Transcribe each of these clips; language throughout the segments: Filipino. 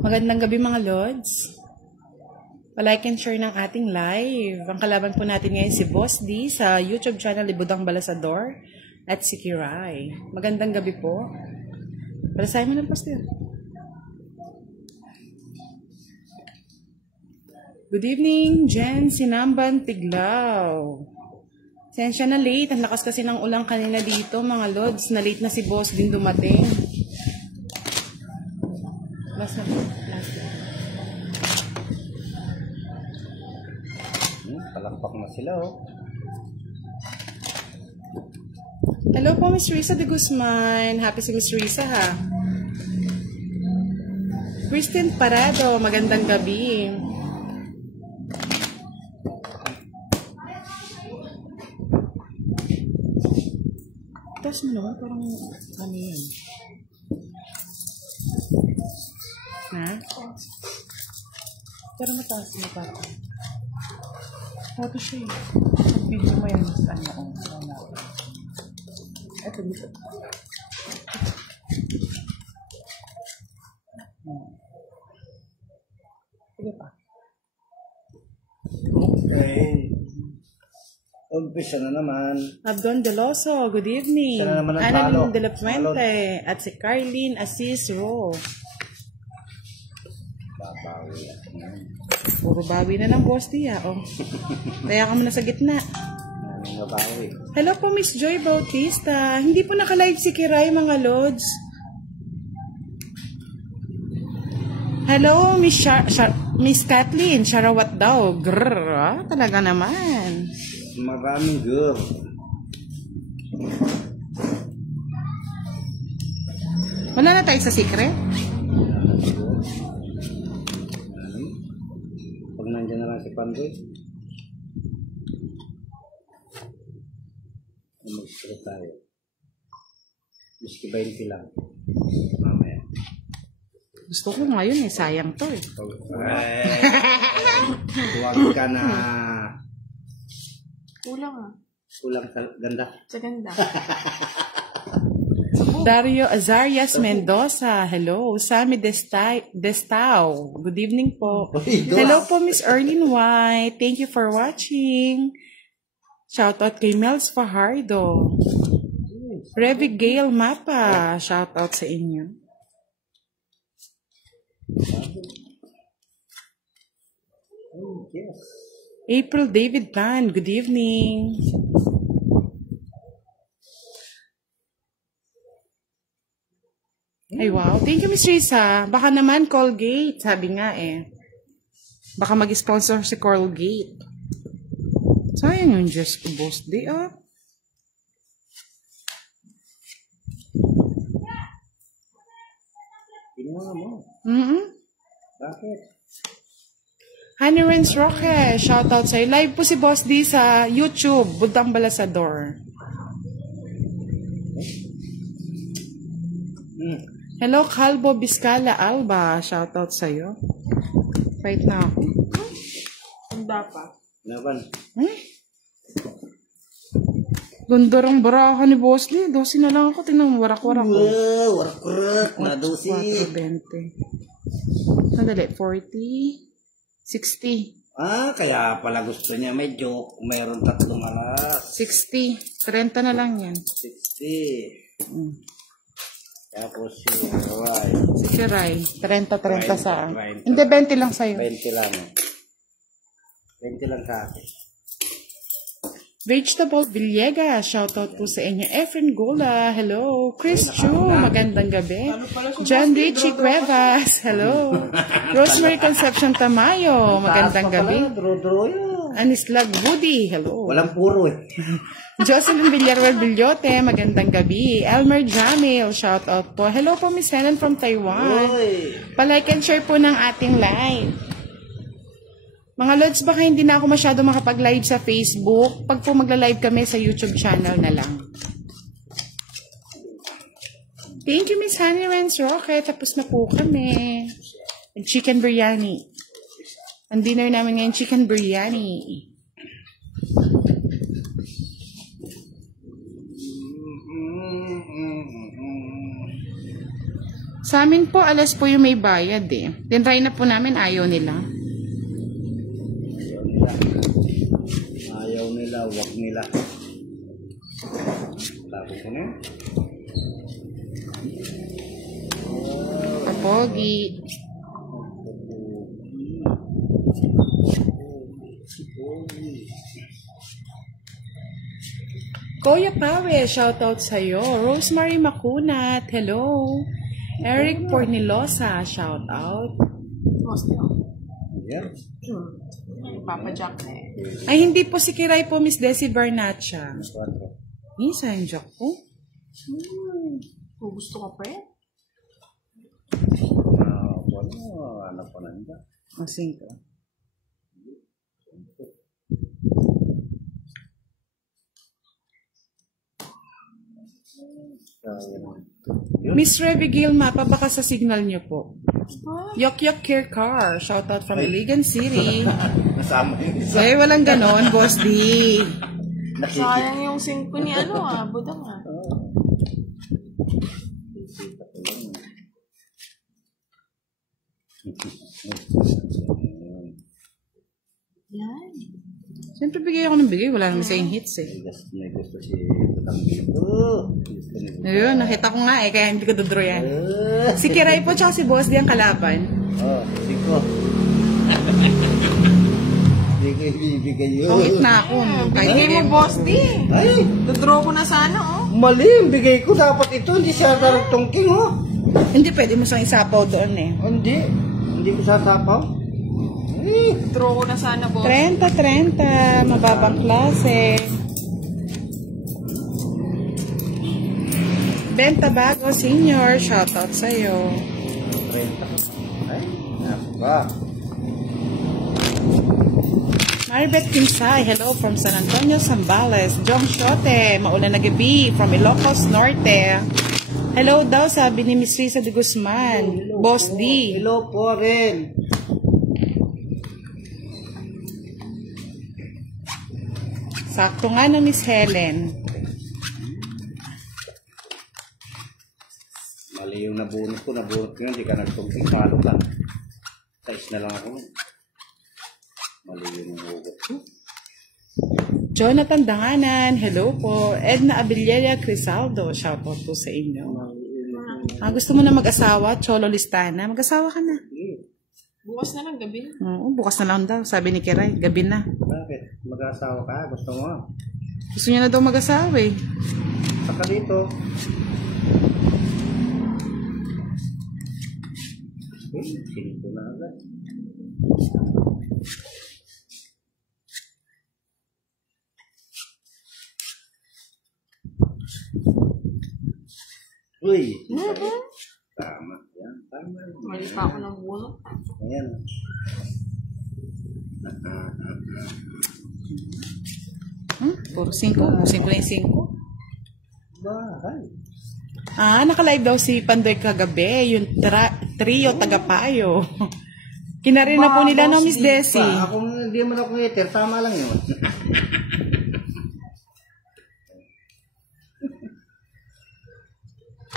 Magandang gabi mga Lods. Pa-like and share ng ating live. Ang kalaban po natin ngayon si Boss D sa YouTube channel Libudang Balasador at si Kiray. Magandang gabi po. Balasay mo ng poster. Good evening, Jen Sinamban Tiglaw. Sensya na late. Ang lakas kasi ng ulang kanina dito mga Lods. Na late na si Boss din dumating. Last na. Palakpak na sila, oh. Hello po, Miss Risa de Guzman. Happy si Miss Risa, ha? Kristen Parado, magandang gabi. Tapos mo naman, parang ano yan? Ha? Pero mataas mo pa. Sabi siya eh. Ang video mo yan sa ano. Ito dito. Sige pa. Okay. Umpisa na naman. Abdon Deloso, good evening. Sana naman ang Annalyn De La Puente. At si Carlene Assis Ro. Babawi. Puro bawi na ng Boss Tia. Oh. Kaya ka muna sa gitna. Babawi. Hello po, Miss Joy Bautista. Hindi po naka-live si Kiray, mga Lods. Hello, Miss Kathleen. Sharawat daw. Grrr. Talaga naman. Maraming girl. Wala na tayo sa secret? Pag nandiyan na lang si Pandoy, mag-secret tayo. Miski 20 lang. Mamaya. Gusto ko ngayon eh. Sayang to eh. Huwag ka na. Kulang ah. Kulang sa ganda. Sa ganda. Dario Azarias Mendoza. Hello. Sammy Destao. Good evening po. Hello po, Miss Erlyn White. Thank you for watching. Shoutout kay Mels Fajardo. Revi Gale Mapa. Shoutout sa inyo. Oh, yes. April David Tan. Good evening. Ay, wow. Thank you, Miss Risa. Baka naman Colgate. Sabi nga eh. Baka mag-sponsor si Colgate. Sayang yung Diyos ko, Boss D, ah. Ginawa mo. Bakit? Honey Renz Roque. Shoutout sa'yo. Live po si Boss D sa YouTube. Budang Balasador. Hello, Calvo Biscala Alba. Shoutout sa'yo. Fight na ako. Handa pa. Laban. Ganda ng baraha ni Boss D. 12 na lang ako. Tingnan mo, warak-warak ko. Wow, warak-warak. Na 12. 4, 20. Sandali, 40, 60. Ah, kaya pala gusto niya may joke. Mayroon 3 alas. 60. 30 na lang yan. 60. Tapos si Ray. Si Kiray. 30 sa 30. Hindi, 20 lang sa'yo. 20 lang. 20 lang sa akin. Vegetable Villegas, shoutout po sa inyo. Efren Gola, hello. Chris Chu, magandang gabi. John Richie Cuevas, hello. Rosemary Conception Tamayo, magandang gabi. Anislag Woody, hello. Walang puro eh. Jocelyn Villaruel Bilyote, magandang gabi. Elmer Jamil, shoutout po. Hello po, Miss Helen from Taiwan. Pa-like and share po ng ating live. Mga Lods, baka hindi na ako masyado makapag-live sa Facebook. Pag po magla-live kami sa YouTube channel na lang. Thank you, Miss Honey Renz Roque. Tapos na po kami. Chicken biryani. Ang dinner namin ngayon, chicken biryani. Sa amin po, alas po yung may bayad eh. Tinry na po namin, ayaw nila. Ayaw nila, wag nila. Labo ko na. Kapogi. Kuya Pawe, shoutout sa'yo. Rosemary Macunat, hello. Eric Pornilosa, shoutout. Yeah. Papa Jack na eh. Ay, hindi po si Kiray po, Miss Desi Barnacha. Isa yung Jack po. Gusto ko pa eh. Ano pa na nila? O, 5. Miss Revy Gilma, pabaka sa signal niyo po. Yok Yok Care Car, shoutout from Iligan City. Nasama yung isa. Ay, walang ganon, Boss D. Sayang yung 5 ni budang Yan. Siyempre bigay ako ng bigay, wala naman sa'yo hits eh. May gusto si Tutang dito. Ayun, nakita ko nga eh, kaya hindi ko dodraw yan. Si Kiray po tsaka si Boss D ang kalaban. Siko. Hindi ko ibibigay yun. Pangit na ako. Bigay mo, Boss D. Ay! Dodraw ko na sana, oh. Mali, bigay ko dapat ito. Hindi siya darugtong king, oh. Hindi, pwede mo siyang isapaw doon eh. Hindi. Hindi ko sasapaw. Ay! Dodraw ko na sana, Boss. 30, mababang klase. Benta Bago Senior, shoutout sa'yo. 30. Ay, napa. Maribeth Kinsay, hello from San Antonio, Zambales. Jong Shote, maulan na gabi from Ilocos Norte. Hello daw, sabi ni Miss Risa de Guzman. Boss D. Hello po rin. Sakto nga na Miss Helen. Mali yung nabunot ko yun. Hindi ka nagtungting palo lang. Size na lang ako. Mali yung hugot ko. Jonathan Danganan, hello po. Edna Abilielia Crisaldo, shoutout po sa inyo. Gusto mo na mag-asawa? Cholo Listana, mag-asawa ka na. Bukas na lang, gabi. Oo, bukas na lang daw, sabi ni Kiray, gabi na. Bakit? Mag-asawa ka? Gusto mo? Gusto niya na daw mag-asawa eh. Saka dito. Sinito na agad. Uy! Tama yan. Tama yan. Mali pa ako ng bunot. Ayan. Puro 5. 5 na yung 5. Bahay. Naka-live daw si Pandoy kagabi, yung trio tagapayo. Kinarin na po nila ng Miss Desi. Ako hindi man ako hater, tama lang yun.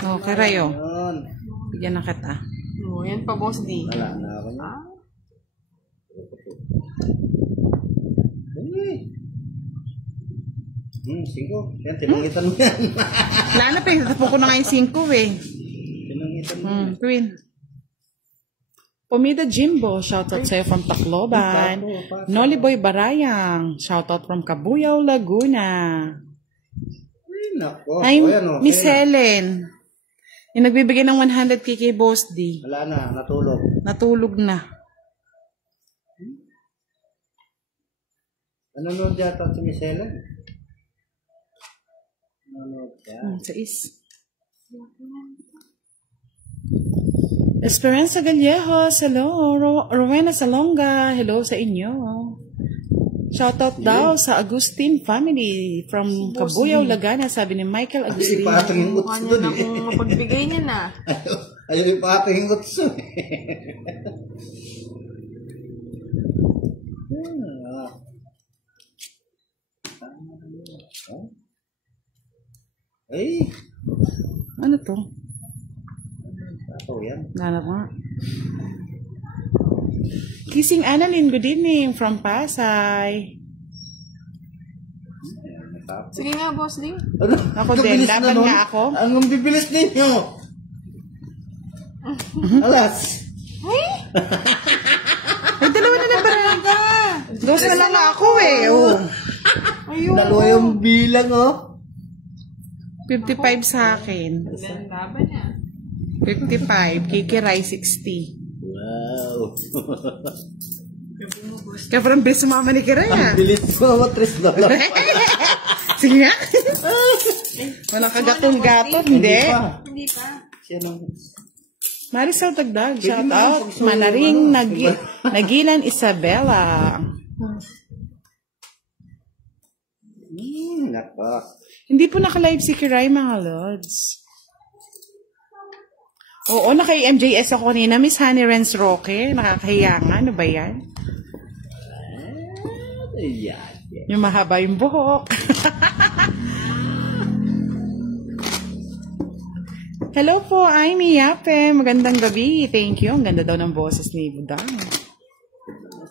Okay, Rayo. Yun. Bigyan na kita. Yan pa, Boss D. Wala na ako niya. Singko. Yan, tinangitan mo yan. Wala na pa, tapos ko na nga yung 5 eh. Tinangitan mo. Queen. Pomida Jimbo, shoutout sa'yo from Tacloban. Noli Boy Barayang, shoutout from Cabuyao, Laguna. Ay, nako. Ay, Ayan, oh, Miss ayan. Helen. Yung nagbibigay ng 100k kay Boss D. Wala na, natulog. Natulog na. Nanonood yata si Miss Helen. Nanonood siya. Sa is. Esperanza Gallejos, hello. Rowena Salonga, hello sa inyo. Shoutout daw sa Agustin family from Cabuyao, Lagana, sabi ni Michael Agustin. Ipating Mukha niya na kung mapagbigay niya na. Ayaw ipating utso. Ay, Ano to? ako yan. Nana nga. Kissing Annalyn, good evening from Pasay. Sige nga, boss D. Ano? Ako din, Bilis na laban nun. nga ako. Ang bibilis ninyo. Alas. Ay, dalawa na lang baraga. Dos na lang ako eh. Oh. Ayun. Dalawa yung bilang, oh. 55 sa akin. Ang laban niya. 55. Kikiray 60. Wow. Kaya parang best sumama ni Kiray ah. Bilis mo, $3. Sige nga. Walang kagatong-gatot, hindi. Hindi pa. Siya lang. Marisol Tagdag, Pwede shout mo out. pagsuyo, Manaring ano? Nagilan Isabela. Nako. Hindi po naka-live si Kiray, mga lods. Oo, naka-MJS ako kanina. Miss Honey Renz Roque. Nakakahiya nga. Ano ba yan? Ayan. Yung mahaba yung buhok. Hello po, Amy Yape. Magandang gabi. Thank you. Ang ganda daw ng boses ni Budang.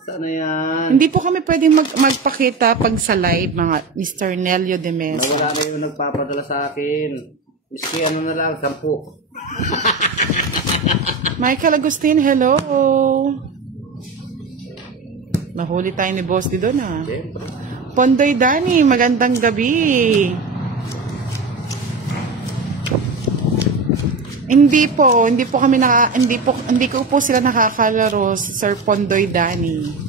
Sana yan. Hindi po kami pwedeng magpakita pag sa live, mga Mr. Nelio de Mesa. Nawala na yung nagpapadala sa akin. Miski ano na lang, 10. Michael Agustin, hello. Nahuli tayo ni Boss di doon ah. Siyempre. Pondoy Dani, magandang gabi. Hindi ko po sila nakakalaro, Sir Pondoy Dani.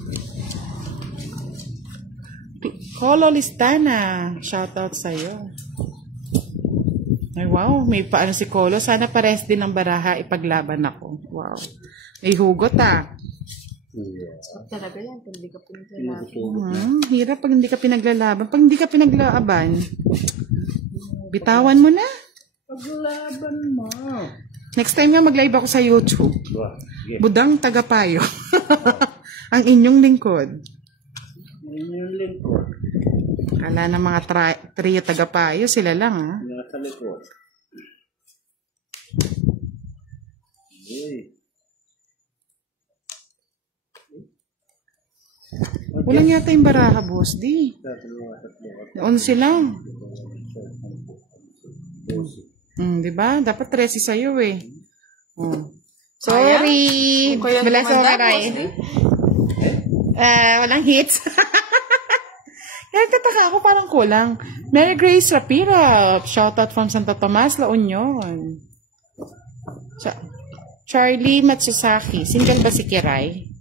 Colo Listana, shoutout sa'yo. Ay wow, may paano si Colo. Sana pares din ng baraha ipaglaban ako. Wow. May hugot ah. Talaga yan, kung hindi ka pinaglalaki. Hirap pag hindi ka pinaglalaban. Pag hindi ka pinaglaaban, bitawan mo na. Paglaban mo. Next time nga mag-live ako sa YouTube. Sige. Budang Tagapayo. Ang inyong lingkod. Yun yung lingkod. Kala ng mga trio Tagapayo, sila lang ha. Nasa likod. Uy. Walang yata yung baraha, boss. Di. 11 lang. Diba? Dapat 13 sa'yo eh. Oh. Sorry. Kaya Wala sa tumanda, karay. boss, eh. Walang hits. Kaya tataka ako parang kulang. Mary Grace Rapira. Shoutout from Santo Tomas, La Union. Charlie Matsusaki. Single ba si Kiray?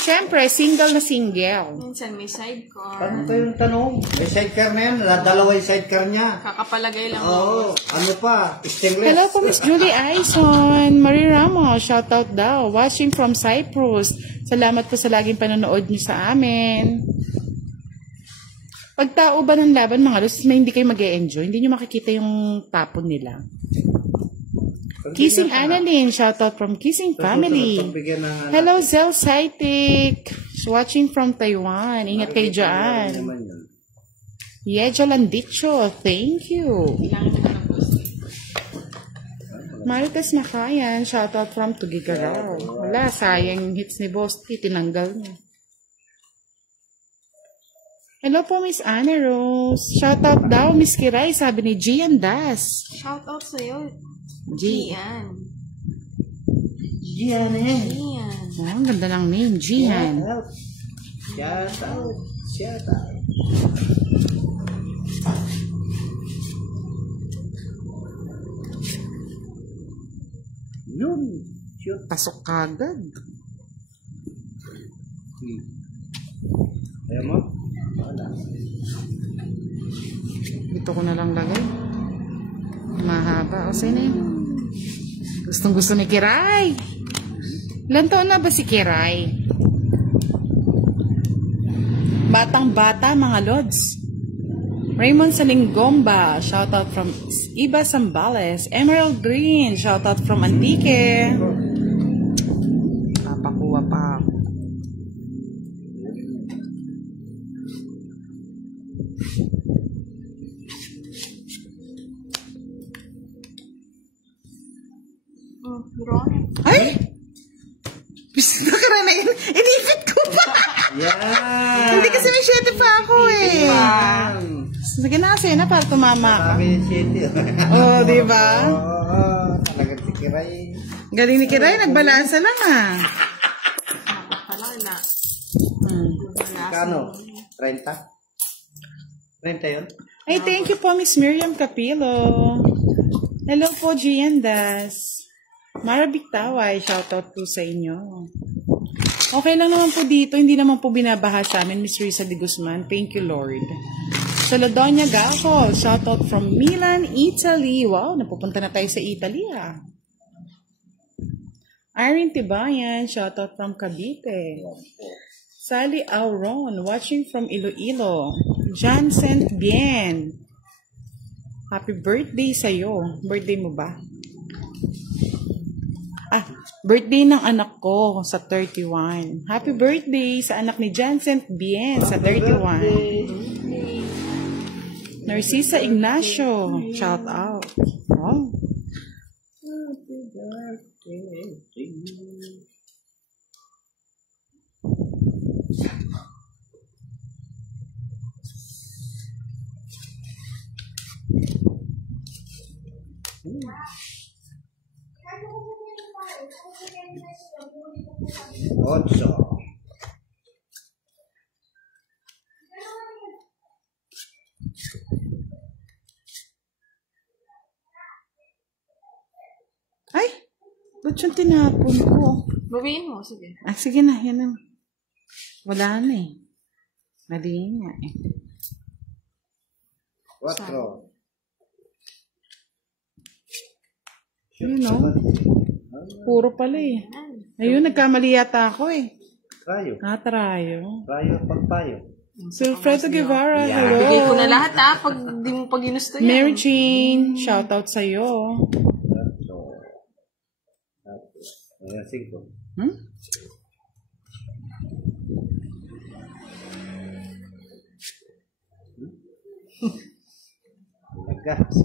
Siyempre, single na single. Minsan may sidecar. Ano pa yung tanong? May sidecar na yan. Dalawa yung sidecar niya. Kakapalagay lang. Oo. Ano pa? Stainless. Hello po, Miss Julie Aison. Marie Ramos, shoutout daw. Watching from Cyprus. Salamat po sa laging panonood niyo sa amin. Pag tao ba ng laban, mga lods, may hindi kayo mag-e-enjoy. Hindi niyo makikita yung tapon nila. Kissing Annalyn, shoutout from Kissing Family. Hello, Zel Saitik. Watching from Taiwan. Ingat kayo dyan. Yejo Landicho, thank you. Kailangan na ng boss D. Marites Makayan, shoutout from Tugigaraw. Wala, sayang hits ni Boss T, tinanggal niya. Hello po, Miss Anna Rose. Shoutout daw, Miss Kiray, sabi ni Gian Das. Shoutout sa'yo. Gian. Gian eh. Gian. Oh, ang ganda ng name, Gian. Shout out. Shout out. Yun. Shoot. Pasok kagad. Ayaw mo? Wala. Ito ko na lang lagay. Mahaba. O, sa'yo na yun. Gustong gusto ni Kiray. Ilan taon na ba si Kiray? Batang bata, mga lods. Raymond Salingomba, shoutout from Iba Zambales. Emerald Green, shoutout from Antique. Papakuha pa. Wrong. Ay! Bis na ka na yun. Inipit ko pa. Yan. Hindi kasi may 7 pa ako eh. Yan. Sige na kasi na para tumama ka. Sabi yung shitty. Oh, di ba? Oo, talagang si Kiray. Galing ni Kiray, nagbalansa lang ah. Napakala na. Kano? 30? 30 yun? Ay, thank you po, Miss Miriam Capilo. Hello po, Giandas. Mara Bictaway, shoutout po sa inyo. Okay lang naman po dito, hindi naman po binabaha sa amin, Miss Risa de Guzman. Thank you, Lord. Solodonia Gaco, shoutout from Milan, Italy. Wow, napupunta na tayo sa Italy ah. Irene Tibayan, shoutout from Cavite. Sally Auron, watching from Iloilo. John Saint Bien. Happy birthday sa'yo. Birthday mo ba? Ah, birthday ng anak ko sa 31. Happy birthday sa anak ni John Saint Bien sa 31. Narcisa Ignacio, shout out. Wow. Happy birthday to you. Ocho. Ay, ba't yung tinapon ko? Bawiin mo, sige. Ah, sige na, yan na. Wala na eh. Mali nga eh. 4. Yun o. Puro pala eh. Ayun, nagkamali yata ako eh. Rayo. Trayo. Rayo pagpayo. Silfredo Guevara, Yeah. hello. Bigay ko na lahat pag di mo pa ginusto yan. Mary Jane, shoutout sa'yo. Ayan, 5. Hmm? Lagas.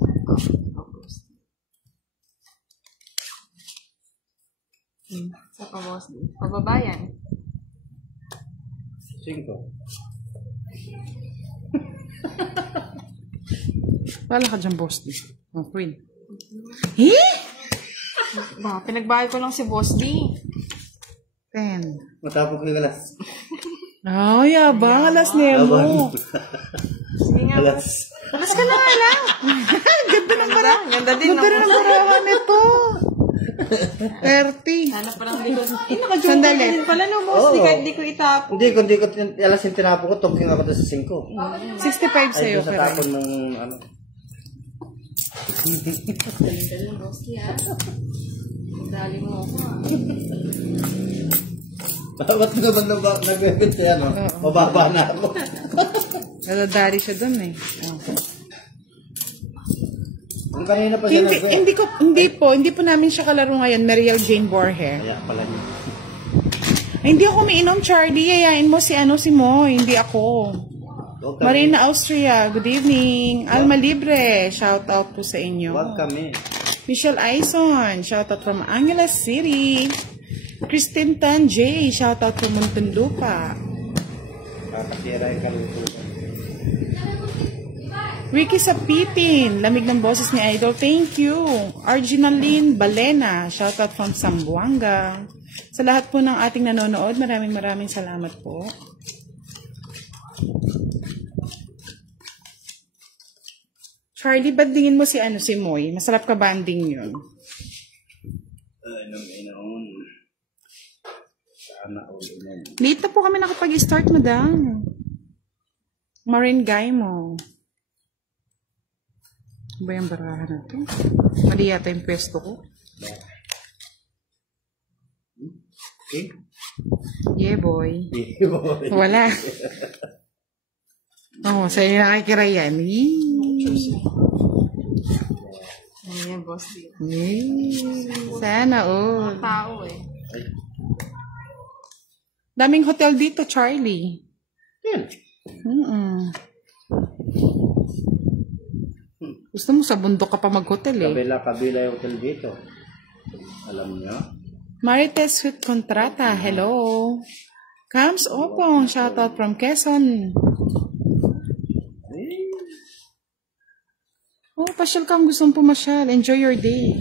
Sa pababayan. 5. Wala ka dyan, boss. Oh, queen. Eh? Ba, pinagbayad ko lang si Boss D. 10. Matapos ko yung alas. Oh, yabang. Alas Nemo. Sige nga. Alas. Alas ka na nga lang. Ganda ng barahan. Ganda din. Ganda ng barahan nito. 30. Sana parang di ko... Naka-joker Sandali. din pala no, Boss. Oo. Di ko itapon. Hindi ko alas yung tinapo ko, talking ako doon sa 5. 65 sa'yo, Ay, doon sa pero. tapon ng ano. Galing, Boss D, ah. Dali mo ako, ah. Ba't naman nag-record siya, no? Mababa na ako. Nadadari siya dun eh. Oh. Kung kanina pa siya Hindi po namin siya kalaro ngayon, Mariel Jane Borhe. Kaya pala niya. Ay, hindi ako umiinom, Charlie. Yayain mo si Moy, hindi ako. Huwag kami. Marina Austria, good evening. Alma Libre, shout out po sa inyo. Huwag kami. Michelle Aison, shout out from Angeles City. Christine Tan J, shout out from Muntinlupa. Kakasira yung kalutugan. Ricky Sapipin, lamig ng boses ni Idol, thank you. Arginaline Balena, shout out from Zamboanga. Sa lahat po ng ating nanonood, maraming salamat po. Charlie, bandingin mo si Moy. Masarap ka banding yun. Inom. Sana ulit na yun. Late na po kami nakapag-start, madam. Marin Guy mo. Ano ba yung barahan na ito? Mali yata yung pwesto ko. Okay? Yeah, boy. Boy. Wala. Oh, sa'yo nakikira yan. Ayan, Boss D. Sana, oh. Mga tao, eh. Daming hotel dito, Charlie. Yan. Gusto mo sa bundok ka pa mag-hotel eh. Kabila yung hotel dito. Alam niyo? Marites with Contrata, hello. Cams Opong, shoutout from Quezon. Oh, pasyal kang gustong pumasyal. Enjoy your day.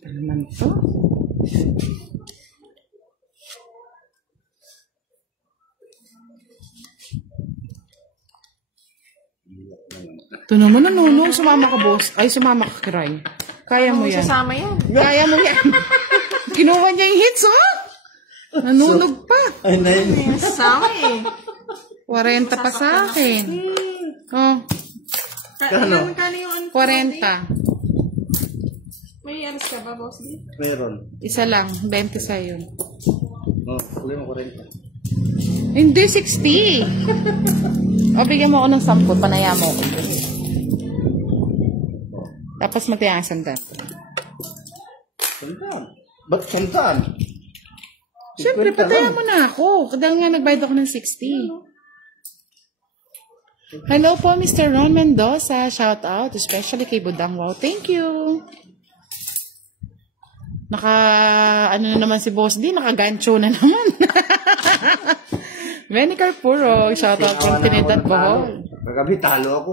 Ano naman to? Ito naman nanunong. Sumama ka, boss. Ay, sumama ka, Kiray. Kaya mo yan. Sasama yan. Kaya mo yan. Kinuha niya yung hits, oh. Nanunog pa. Ay, Sasama eh. 40 pa sa akin. Oh, Kano? Kano yung 40. May alas ka ba, boss? Meron. Isa lang. 20 sa'yo. Oh, uli mo 40. Hindi, 60. O, bigyan mo ako ng 10. Panaya mo ako. Tapos matiyang sandal. Sandaan. Ba't sandaan? Siyempre, pataya mo na ako. Dahil nga nagbayad ako ng 60. Hello po, Mr. Ron Mendoza. Shout out, especially kay Budang. Wow, thank you. Ano na naman si Boss D? Nakagancho na naman. Benny Carpuro. Shout out from Trinidad, Bohol. Kagabi, talo ako.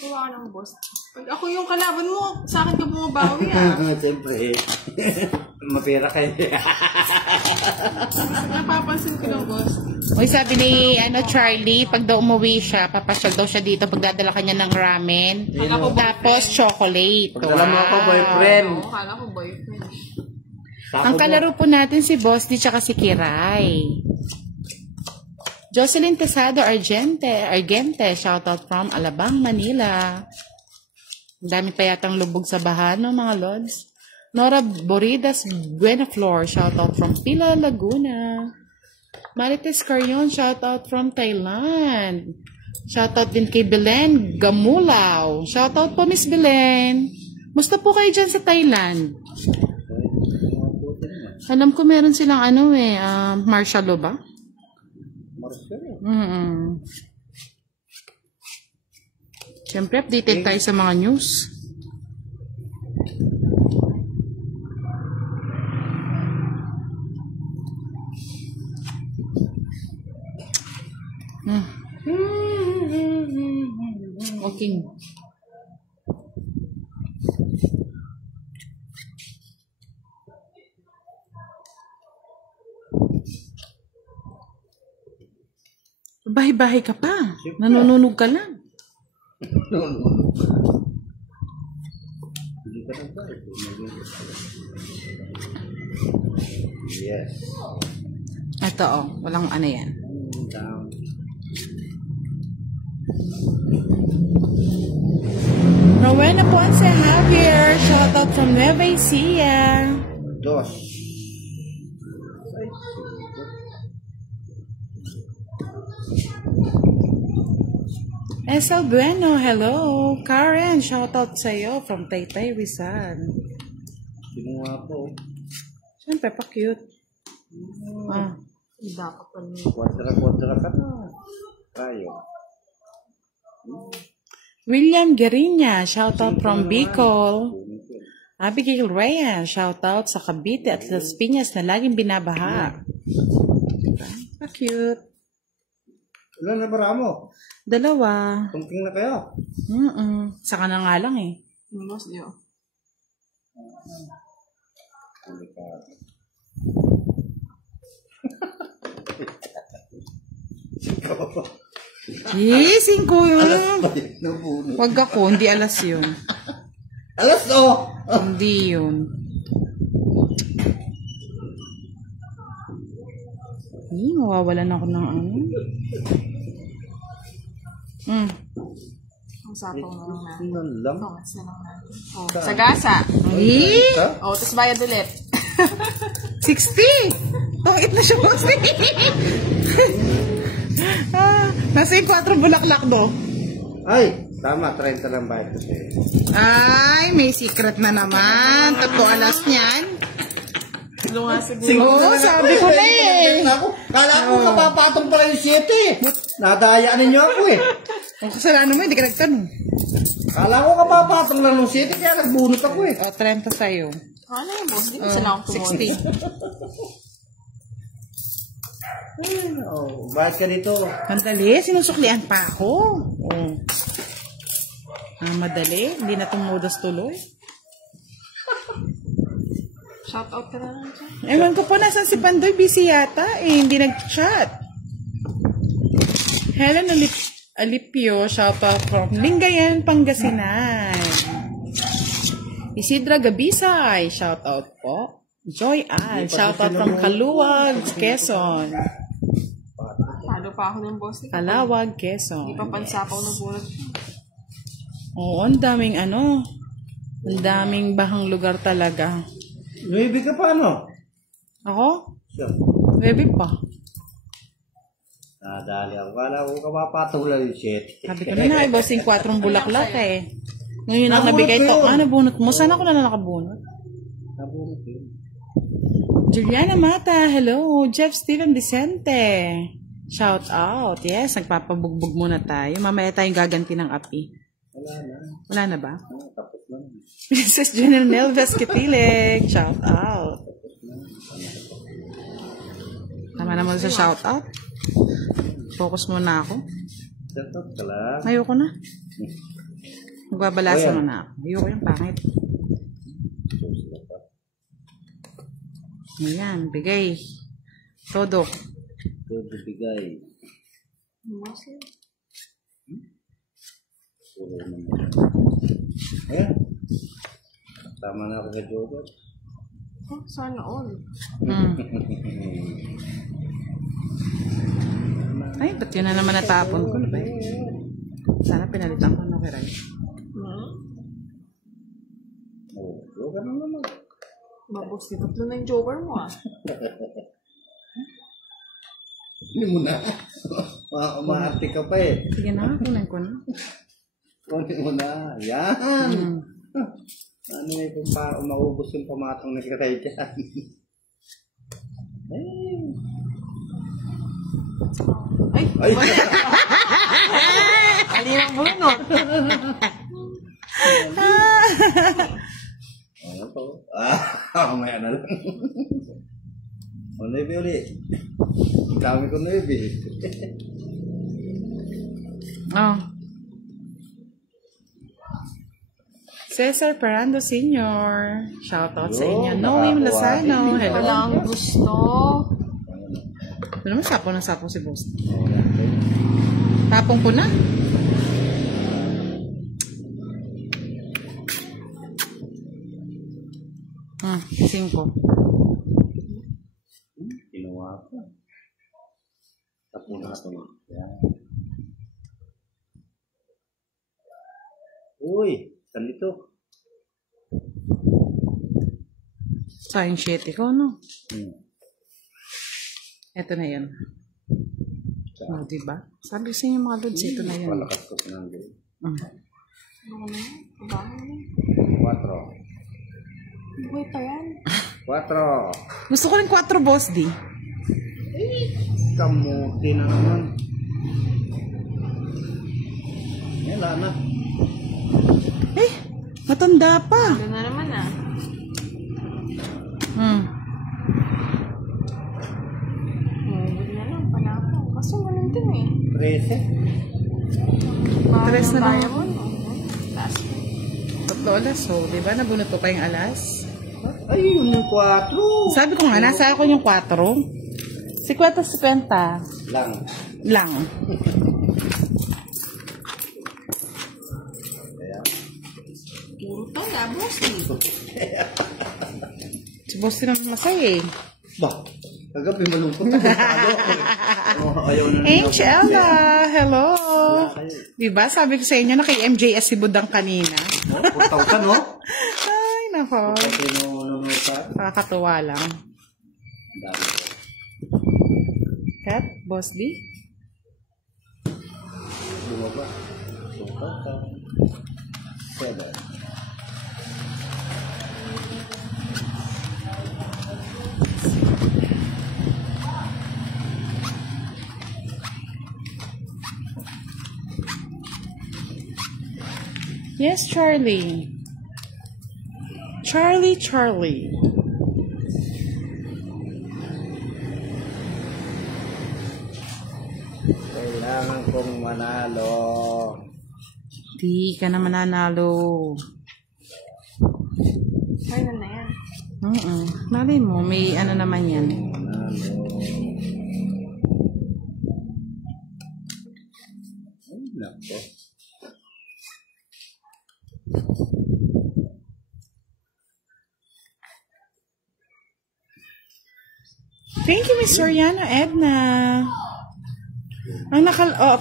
Kuha ka ng boss. Pag ako yung kalaban mo, sa akin ka bumabawi ah. Siyempre, mapira kayo. Napapansin ko ng boss. Uy, sabi ni Charlie, pag daw umuwi siya, papasyal daw siya dito, pagdadala kanya ng ramen. Tapos chocolate. Pagdala mo ako, boyfriend. Oo, kala ko boyfriend. Ang kalaro po natin si Boss D tsaka si Kiray. Jocelyn Tesado Argente, shoutout from Alabang, Manila. Ang dami pa yatang lubog sa baha, no, mga lods. Nora Boridas Buenaflor, shoutout from Pila, Laguna. Marites Carrion, shoutout from Thailand. Shoutout din kay Belen Gamulaw. Shoutout po, Miss Belen. Musta po kayo dyan sa Thailand? Alam ko meron silang martial law ba? Siyempre, updated tayo sa mga news. Okay. Bahay-bahay ka pa. Nanununog ka lang. Yes. Ito, walang ano yan. Rowena Ponce Javier, shoutout from Nueva Ecija. Dos. Esel Bueno, hello. Karen, shoutout sa'yo from Taytay, Rizal. Sinuha po. Siyempre, pa-cute. Iba ka pa niya. Kwadra ka na. Tayo. William Guerinya, shoutout from Bicol. Abigail Reyes, shoutout sa Cavite at Las Piñas na laging binabaha. Pa-cute. Ilan na bara mo? 2. Tungking na kayo. Saka na nga lang eh. Boss, di oh. Eh, 5 yun. Nabuno. Wag ako, hindi alas yun. Alas o! Hindi yun. Mawawalan ako ng ano. Ang sapaw na lang natin. Ano lang? Tongas na lang natin. Oh, sa gasa. Eh, Oh, tapos bayad ulit. 60! Tungit na siya po. Nasa yung 4 bulaklak do. Ay! Tama, 30 lang bayad kasi. Ay, may secret na naman. 3 alas niyan. 6 nga siguro. Oo, sabi ko na eh. Kala ko kapapatong pala yung 7. Nadaya ninyo ako eh. Ang kasalanan mo, hindi ka nagtanong. Kala ko kapapatong lang ng 7 kaya nagbunot ako eh. O, 30 sa'yo. Ano yung boss? Di ba sila akong 60. Oh, bakit ka dito? Mandali, sinusuklian pa ako. Oh. Madali, hindi na tumudos tuloy. Shoutout ka na lang dyan. Ewan ko po, nasan si Pandoy? Busy yata. Hindi nag-chat. Helen Alipio, shoutout from Lingayen, Pangasinan. Isidra Gabisay, shoutout po. Joy Al, shoutout from Kaluwag, Quezon. Paano pa ako ng boss? Kalawag, Hindi Quezon. pa pansapaw na bunot. Oo, ang daming ang daming bahang lugar talaga. Maybe ka pa ano? Ako? Siya. Baby pa. Nadali ako. Kala ko kapapatong lang yung 7. Sabi ko na bossing 4 bulaklak eh. Ngayon ang Nabunot nabigay ko to. yun. Nabunot mo? Sana ako na nakabunot. Nabunot yun. Juliana Mata, hello. Jeff Steven Vicente. Shout out. Yes, nagpapabugbog muna tayo. Mamaya tayong gaganti ng api. Wala na. Wala na ba? Tapos lang. Princess General Nelves Kitilig. Shout out. Tama naman sa shout out. Focus muna ako. Shoutout ka lang. Ayoko na. Magbabalasa muna ako. Ayoko yung pangit. Ayan, bigay. Todo. Todo bigay. Boss yun. Puro naman. Ayan. Tama na ako sa Jodo. Oh, sana all. Ay, ba't yun na naman natapon ko? Ano ba yun? Sana pinalitan ko ng kiray. Oo. Oh, ganun naman. Boss, tatlo na yung joker mo ah. Hindi mo na. Umaarte ka pa eh. Sige na, kunan ko na. Hindi mo na. Yan. Ano eh, kung maubos yung pamatang nagkaray dyan. Ay! Ay! Ali ng bunot. Ano to? Mamaya na lang. O, Navy ulit. Dami ko Navy. Oh. Cesar Perando Sr. Shoutout sa inyo. Noem Lozano. Wala Hello. ang gusto. Ito naman sapo ng sapo si boss. Tapong ko na. 5. Ginawa ko. Tapo na ito. Yan. Uy! Saan ito? Sayang 7 ko, no? Hmm. Ito na yan. Oh, diba? Sabi sa inyo mga lods, ito na yan. Palakas ko sinanggal. Ano na yan? Kabahan na yan. 4. Buhay pa yan. 4. Gusto ko rin 4 boss, di. Kamuti na naman. Wala na. Eh, matanda pa. Ano na naman ah. Mabud na lang. Panapang. Kaso ganun din eh. 13. Tres na lang. Diamond. Taas. 3 alas, so, di ba? Nabunot ko pa yung alas. Ay, yun yung 4. Sabi ko nga, nasa ako yung 4. 50-50 Lang. lang. Puro to na, boss eh. Si boss din naman masaya eh. Ba? Kagabi malungkot ako. Ayaw na Angela, hello. kayo. Diba? Sabi ko sa inyo na kay MJS si Budang kanina. 4,000, no? Ay, nako. Kasi no sa... Nakakatuwa lang. Dami ko. Kat, Boss D? Bumaba. 2,000. 7. Yes, Charlie. Charlie. Kailangan kong manalo. Di ka na mananalo. Final na yan. Malay mo, may ano naman yan. Manalo. Ay, nako. Thank you, Miss Soriano Edna. Ang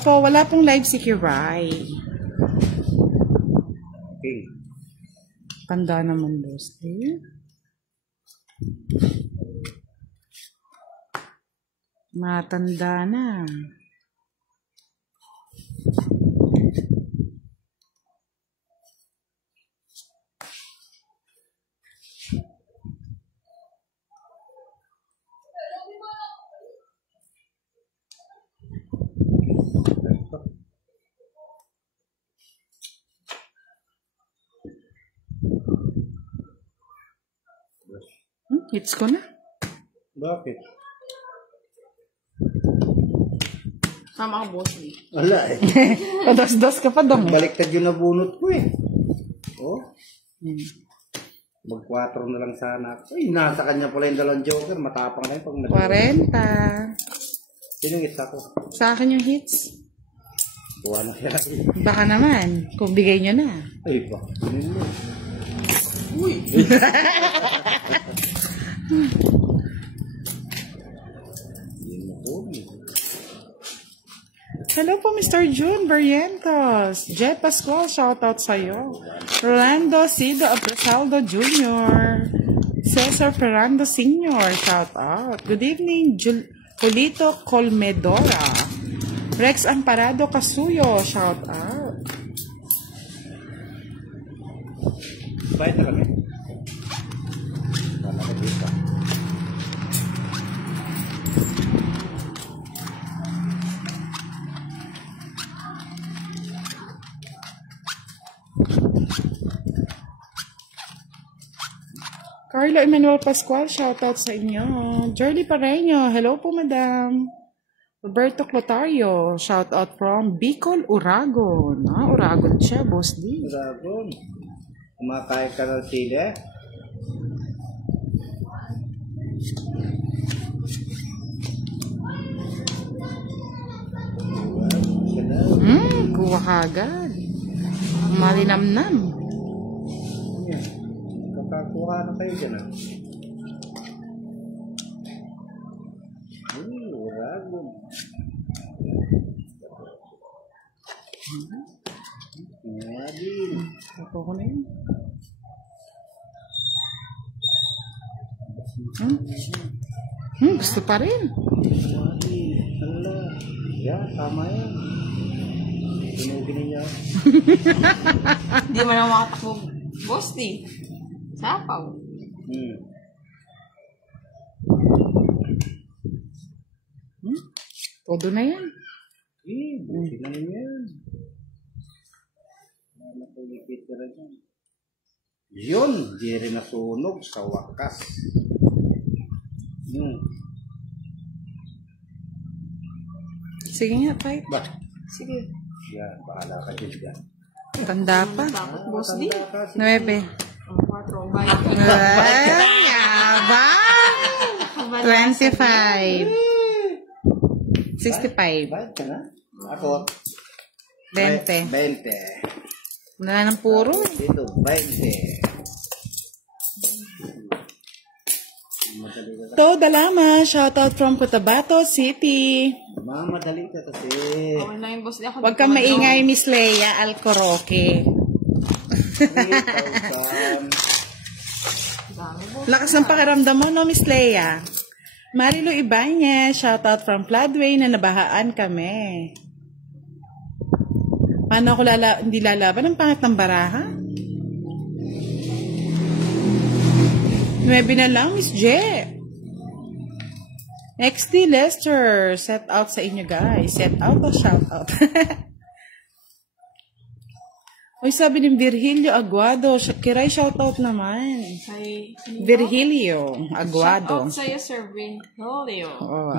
wala pong live si Kiray. Okay. Tanda naman, Dusty. Matanda na. Hits ko na. Bakit? Sama ko, boss. Wala eh. Kadas-das ka pa dong. Baliktad yung nabunot ko eh. Oh. Mag-4 na lang sana ako. Ay, nasa kanya pala yung dalawang joker. Matapang na yun. 40. Sino yung isa ko? Sa akin yung hits. Buwan na kaya. Baka naman, kung bigay nyo na. Ay, ba? Uy! Hello po, Mr. June Barrientos. Jet Pascual, shoutout sa'yo. Rolando Cido Abrasaldo Jr. Cesar Ferrando Sr. Shoutout. Good evening, Julito Colmedora. Rex Amparado Casuyo. Shoutout. Bayad na kami. Wala ka dito. Carlo Emmanuel Pascual, shoutout sa inyo. Jordy Pareño, hello po madam. Roberto Clotario, shoutout from Bicol, Uragon. Uragon siya, boss D. Uragon. Kumakain ka ng sili? Kuha ka agad. Malinamnam. Kakakuha na kayo dyan ah. Uragon. Ngayon. Ako ko na yun. Gusto pa rin. Hala. Yeah, tama yan. Tinugin niya. Hindi mo na makatakbo, boss, di. Sapaw. Todo na yan. Buti na yan. Nakulikit ka rin yan. Yun, di rin nasunog sa wakas. Sige nga, fight. Ba? Sige. Yan, bahala ka dyan. Tanda pa. Takot, boss, di. 9. 4, bayad. Ay, yaba. 25. 65. Bayad ka na? Ako? 20. 20. Wala ng puro. Dito, 20. To Dalama, shoutout from Cotabato City. Madali ka kasi. Okay na yun, boss, di. Ako Huwag kang maingay, Miss Leia Alcoroque. 3,000. Dami, boss. Lakas ng pakiramdam mo, no, Miss Leia? Marilu Ibanez, shoutout from Floodway na nabahaan kami. Paano ako hindi lalaban ang pangat ng baraha? 9 na lang, Miss J. XD Lester, set out sa inyo guys. Set out o shout out? Uy, sabi ni Virgilio Aguado. Kiray, shoutout naman. Kay... Virgilio Aguado. Shoutout sa'yo, Sir Virgilio. Oh,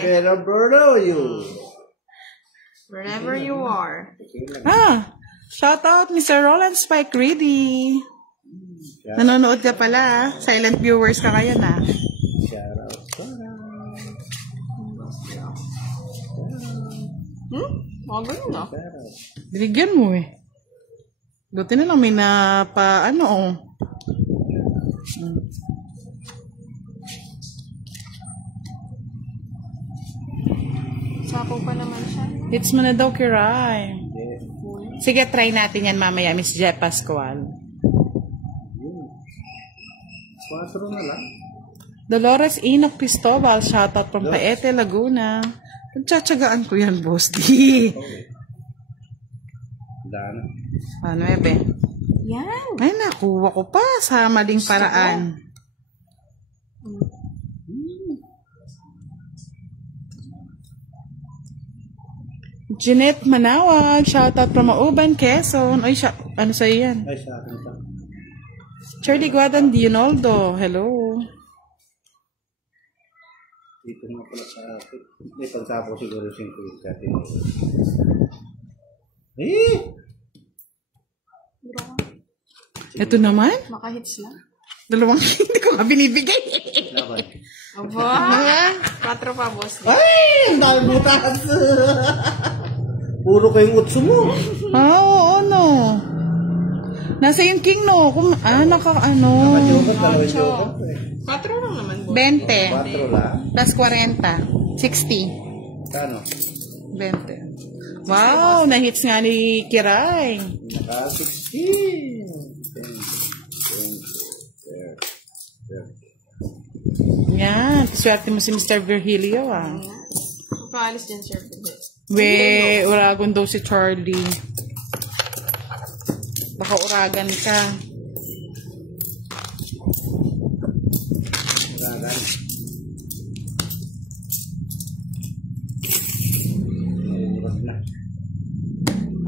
Pero bro, you. Wherever you are. shoutout Mr. Roland Spike Reedy. Nanonood ka pala. Silent viewers ka ngayon, Shoutout. Mga ganun na. Binigyan mo Buti na lang may Sapo pa naman siya. Hits mo na daw, Kiray. Sige, try natin yan mamaya, Miss Jeff Pascual. 4 na lang. Dolores Enoch Cristobal, shoutout from Paete, Laguna. Pagtsatsagaan ko yan, boss. Di. Dana. 9. Yan. Ay, nakuha ko pa sa maling paraan. Jeanette Manawag, shoutout from Mauban, Quezon. Ay, ano sa'yo yan? Ay, sa akin pa. Charlie Guadan Dionoldo, hello. Dito nga pala sa akin. May pagsapo siguro 5 weeks natin. Ito naman? Makahits lang. 2 hindi ko nga binibigay. Laban. Aba. 4 pa, boss. Ay! Ang dami butas! Puro kayong utso mo. Oo, no. Nasa yung king, no? Nakajogot, dalawang jogot. 4 lang naman, boss. 20. 4 lang. Plus 40. 60. Kano? 20. Wow, na-hits nga ni Kiray. Naka 16. 10. Yan. Swerte mo si Mr. Virgilio, Paalis dyan, sir. Uragon daw si Charlie. Baka uragan ka. Uragan.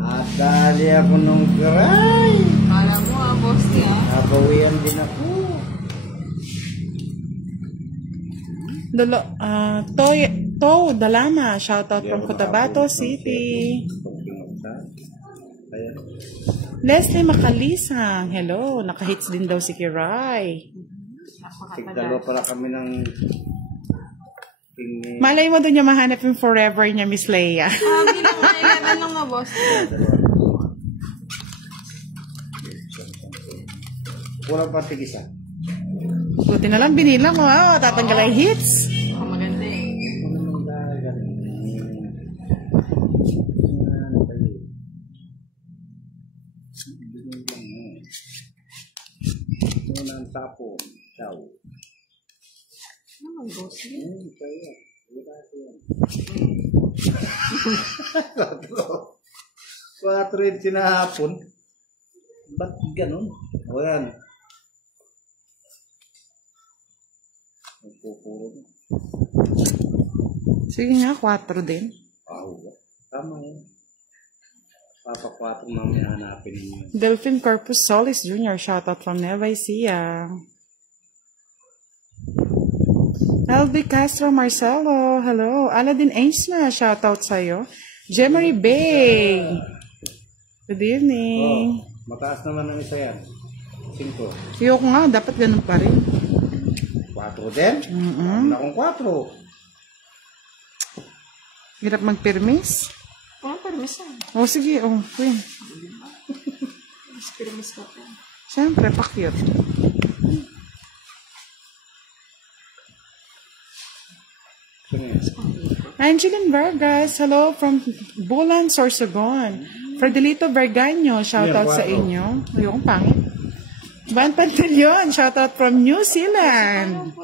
At dali ako nung Kiray. Kala mo, boss niya. Nabawian din ako. Dalama, shoutout from Cotabato City. Leslie Macalisang, hello, nakahits din daw si Kiray. Tigdalo pala kami ng Malay mo doon niya mahanap yung forever niya, Miss Leia. Hindi lang nga, 11 lang na, boss. Kulang pa tigisa. Buti na lang binilang mo, tatanggal ay hits. Maganda eh. Ito na ang tapon. Ciao. Ano, boss? Quatro yun sinahapon. Ba't ganun? O yan. Nagpupuro. Sige nga, 4 din. Tama yun. Papa 4 mamaya hanapin ninyo. Delphine Corpus Solis Jr., shoutout from Nueva Ecija. LB Castro Marcelo, hello. Aladdin Ainsna, shoutout sa'yo. Jemery Bay. Good evening. Mataas naman ang isa yan. 5. Ayoko nga, dapat ganun pa rin. 4 din? Wala akong 4. Hirap mag-permis. Permis na. Sige, Queen. Permis ka pa. Siyempre, pa-cute. Angeline Vargas, hello from Bulan, Sorsogon. Fredelito Vergaño, shoutout sa inyo. Ayokong pangit. Van Pantaleon, shoutout from New Zealand.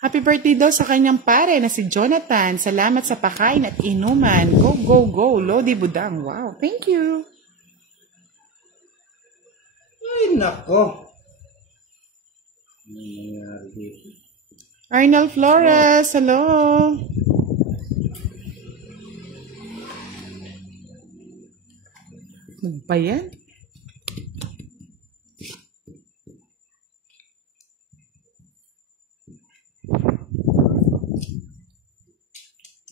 Happy birthday daw sa kanyang pare na si Jonathan. Salamat sa pakain at inuman. Go, go, go. Lodi Budang. Wow, thank you. Ay, nako. Arnel Flores, hello. Ano pa yan?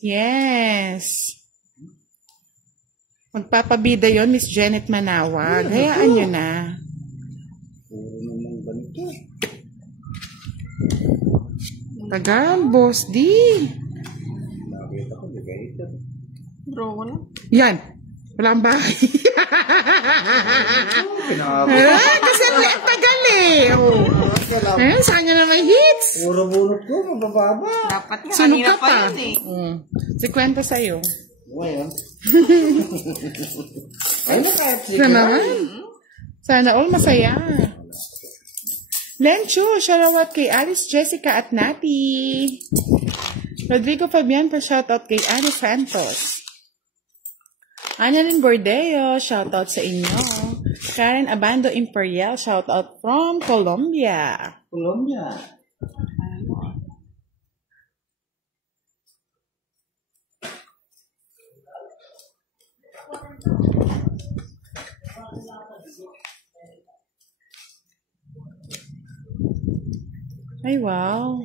Yes. Magpapabida yon Miss Janet Manawag. Hayaan nyo na. Puro naman ganito. Tagal, boss D. Nakita ko, di kayo ito. Draw ko na. Yan. Wala kang bahay. Pinakabot. Kasi ang tagal eh. Oh. Saan nyo na may hits? Puro bunot ko, mabababa. Dapat nga, Sunog kanina ka pa pa. yun eh. Si kwenta sa'yo. Ngayon. Ay, kahit Sana naman. Sana all masaya. Lencho, shoutout kay Alice, Jessica at Nati. Rodrigo Fabian pa shoutout kay Ana Santos. Annalyn Bordeo, shoutout sa inyo. Karen Abando Imperial, shoutout from Colombia. Colombia. Ay, wow.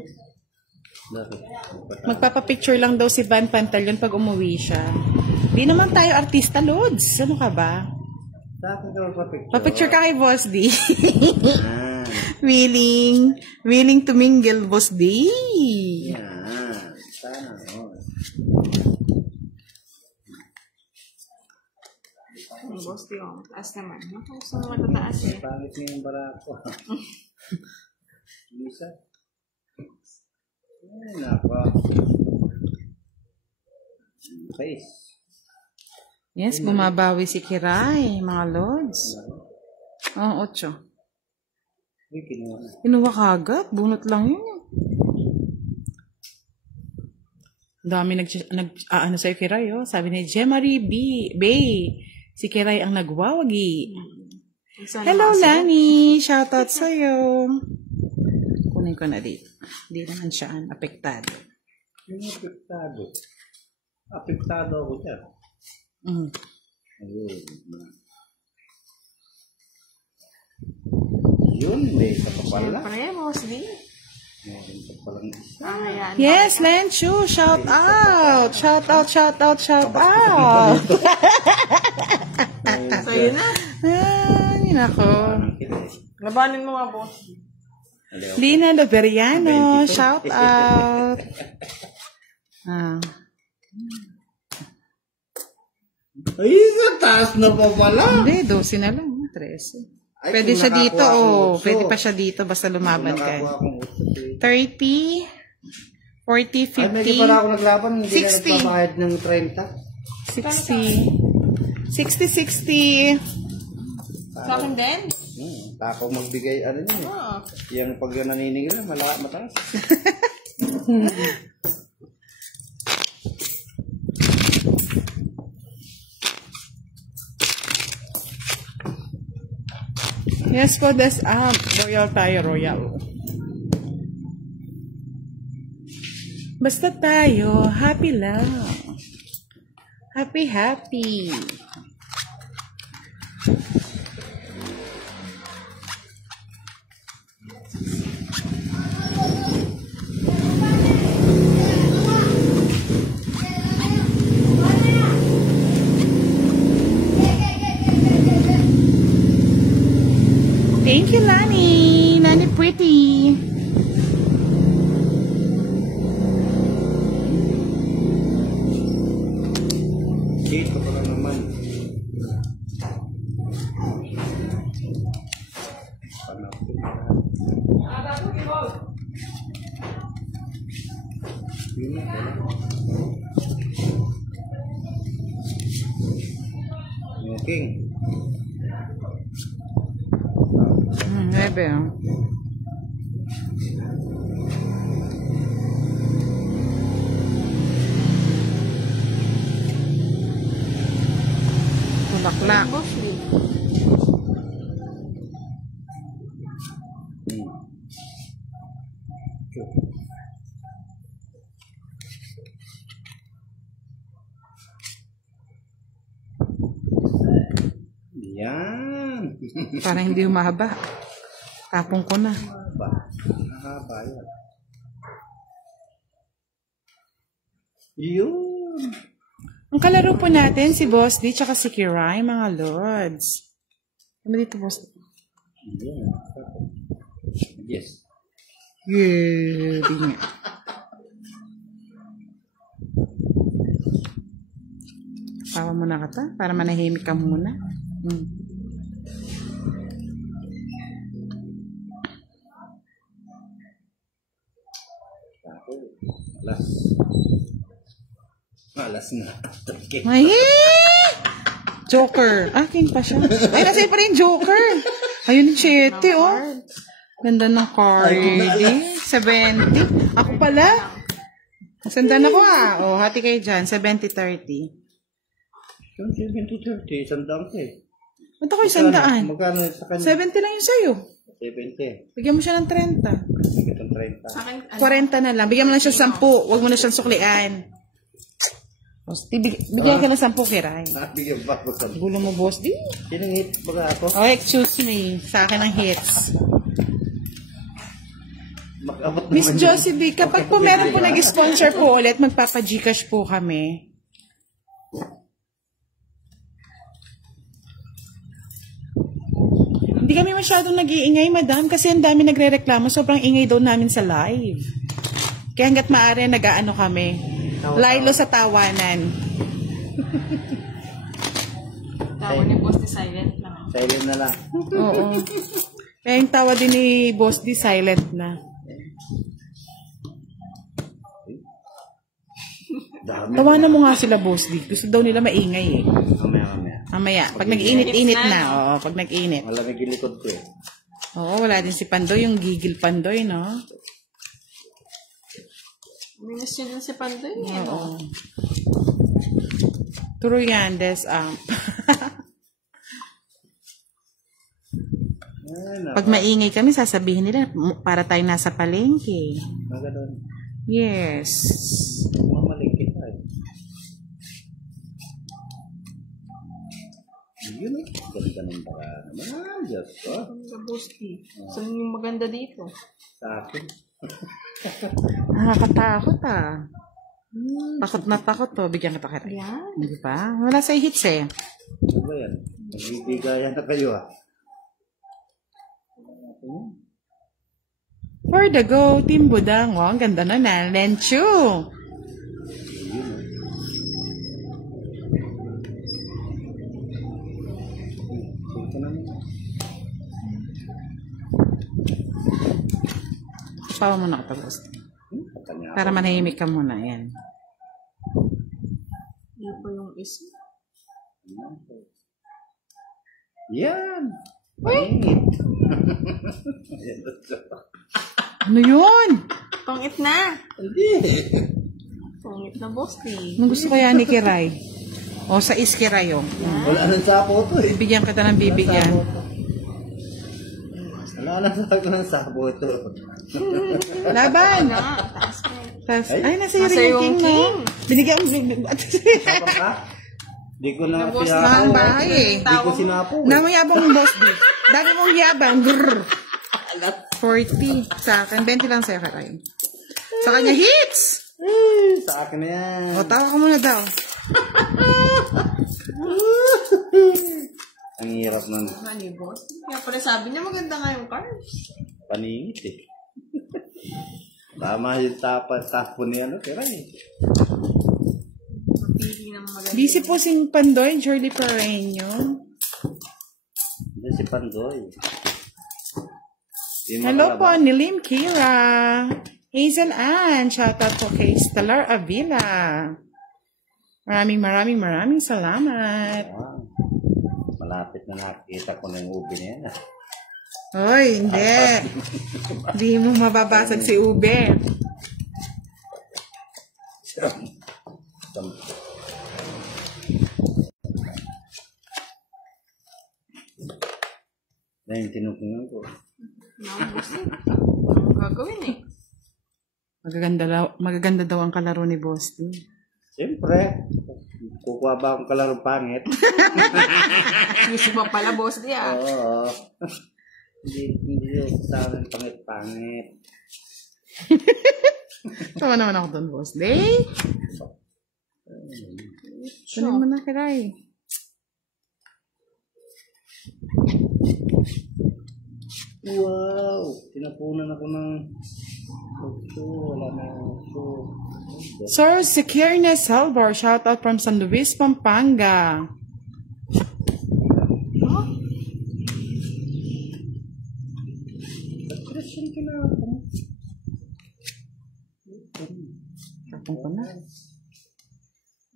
Bakit? Magpapapicture lang daw si Van Pantaleon pag umuwi siya. Di naman tayo artista, Lods. Ano ka ba? Bakit ka magpapicture? Papicture ka kay Boss D. Ah, willing to mingle, Boss D. yan. Sana, oh. Ang boss di ko. Taas naman. Gusto mo matataas eh. Pangit na yung barako. Lisa. Ay, nako. Face. Yes, bumabawi si Kiray, mga Lods. Oo, 8. Uy, kinuha na. Kinuha kagad. Bunot lang yun. Dami ano sa'yo, Kiray, oh. Sabi ni Jemarie Bay. Si Kiray ang nagwawagi. Hello, Lani. Shoutout sa'yo. Kunin ko na dito. Hindi naman siya apektado. Yung apektado. Apektado ako dyan. Mm. Ayun. Yun, may isa pa pala. Siyempre, boss di. Meron pa palang isa. Hayaan. Yes, Lenchu. Shout out. Shout out, shout out, shout out. Sa'yo na. Ay, nako. Anong kita eh. Labanin mo nga, boss. Aliw. Lina Loveriano. 22. Shout out. Ay, taas na pa pala. Hindi, 12 na lang. 13. Ay, Pwede kung siya nakakuha dito, akong oh. uso. Pwede pa siya dito, basta lumaban ka. Nakakuha akong uso, eh. 30, 40, Ay, medyo pala 50, ako naglaban. Hindi 60. na nagpapahid ng 30. 60, 60. Sa akin din? Tako magbigay, ano yun eh. Oo. Yung pag naniningil, mataas. Yes po, that's royal tayo, royal. Basta tayo, happy lang. Happy, happy. Thank you, Lani. Lani Pretty. Dito pa lang naman. Yun na pala. Okay. 9. Bulaklak. Boss di. Para hindi humaba. Tapong ko na. Ba? Mahaba yan. Yun. Ang kalaro po natin, si Boss D, tsaka si Kiray, mga lords. Ano dito, Boss D? Yeah. Yes. Yeah, di nga. Tawa muna ka ta, para manahimik ka muna. Alas. Alas na. Okay. Ay! Joker. Akin pa siya. Ay, nasa pa rin Joker. Ayun, 7, oh. Ganda ng card. 70. Ako pala. Sandan ako, ah. Oh, hati kayo dyan. 70-30. Yung 70-30, sandang ka eh. Ba't ako yung sandaan? Magkano sa kanya? 70 lang yung sa'yo. 70. Bigyan mo siya ng 30. Itong 30. Sa akin, 40 na lang. Bigyan mo lang siya 10. Huwag mo na siyang suklian. Bigyan ka ng 10, Kiray. Bigyan ba ko sa... Gulo mo, Boss D. Sinong hit ba ako? Oh, excuse me. Sa akin ang hits. Mag-abot Miss naman Josie B, kapag po meron po nag-sponsor po ulit, magpapa-Gcash po kami. Hindi kami masyadong nag-iingay, madam, kasi ang dami nagre-reklamo. Sobrang ingay daw namin sa live. Kaya hanggat maaari, nag-aano kami. Lilo sa tawanan. tawa ni Boss di silent lang. Silent na lang. Oo. Kaya yung tawa din ni Boss D, silent na. Dami. Tawanan mo nga sila, Boss D. Gusto daw nila maingay eh. Mamaya. Mamaya, pag nag-init-init na. Oo, pag nag-init. Malamig yung likod ko eh. Oo, wala din si Pandoy, yung gigil Pandoy, no? Minus yun din si Pandoy. Oo. True yan, des. Pag maingay kami, sasabihin nila, para tayo nasa palengke. Magandang. Yes. Mamalingkit tayo. Yun eh. Ganda ng baka naman. Diyos ko. Sa Boss D. Saan yung maganda dito? Sa akin. Nakakatakot ah. Takot na takot to. Bigyan kita kaya. Yan. Hindi ba? Wala sa hits eh. Ano ba yan? Nagbibigayan na kayo ah. For the go, Team Budang. Oh, ang ganda na na. Lenchu. Pawa mo na kapag para manahimik ka muna. Yan. Yan po yung isa. Yan. Pangit. Ano yun? Pangit na. Hindi. Pangit na Boss D. Anong gusto ko yan ni Kiray? O sa Kiray oh. Wala nang sapo to eh. Bibigyan kita ng bibigyan. Wala nang sapo ng sapo to. Laban! Taas ka. Tas, Ay, ay, nasa iyo yung king mo. Binigyan mo. Sapo ka? Di ko na Boss Mahal sinapo. bahay eh. Di ko sinapo eh. Namayabang mong boss di. Dami mong yabang. Grrr. 40 sa akin. 20 lang sa'yo, Karay. Sa kanya, hits! Sa akin na yan. O, tawa ka muna daw. Ang hirap ng Mani Boss. Kaya pala sabi niya maganda nga yung cards. paningit eh. Tama yung tapo ni ano, pero eh. Mapili ng maganda. Busy po si Pandoy, Jordy Pareño. Hindi si Pandoy. Di Hello po, makalabas. Nilim Kira. Hazel Ann, shout out po kay Stellar Avila. Maraming salamat. Ah, malapit na nakikita ko na yung ubi niya yan. Hoy, hindi. Hindi mo mababasag si Ube. Dahil tinutungan ko. Boss D. Anong gagawin eh? Magaganda daw ang kalaro ni Boss D. Siyempre, Kukuha ba akong kalarong pangit? Gusto mo pala, boss niya. Oo. Hindi yung sa amin pangit-pangit. Tawa naman ako doon, boss day. Saan mo na, Kiray? Wow! Tinapunan ako ng ito. Wala na ito. Sir Securnes Salvor, shout out from San Luis, Pampanga. Tapong ko na.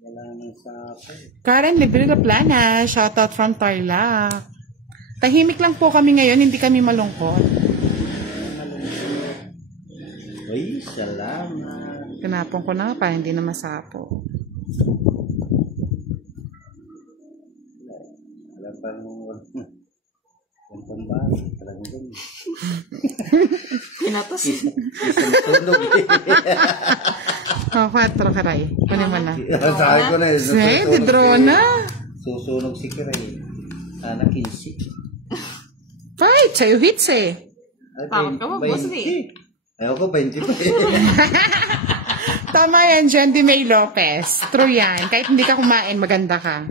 Wala na sa akin. Karen Librera Plana, shout out from Tarlac. Tahimik lang po kami ngayon, hindi kami malungkot. Uy, salamat. Tinapon ko na para hindi na masapo. Alam pa mo. Yung pambari. Talagang ganyan. Pinatas. Isang tulog. Oh, 4 Kiray. Kunin mo na. Sabi ko na yun. Di drona. Susunog si Kiray. Sana 15. Fight! Sa'yo hits eh. Bakit ka ba, boss ni? Ayaw ko, 20 pa eh. Tama yan, Jendy May Lopez. True yan. Kahit hindi ka kumain, maganda ka.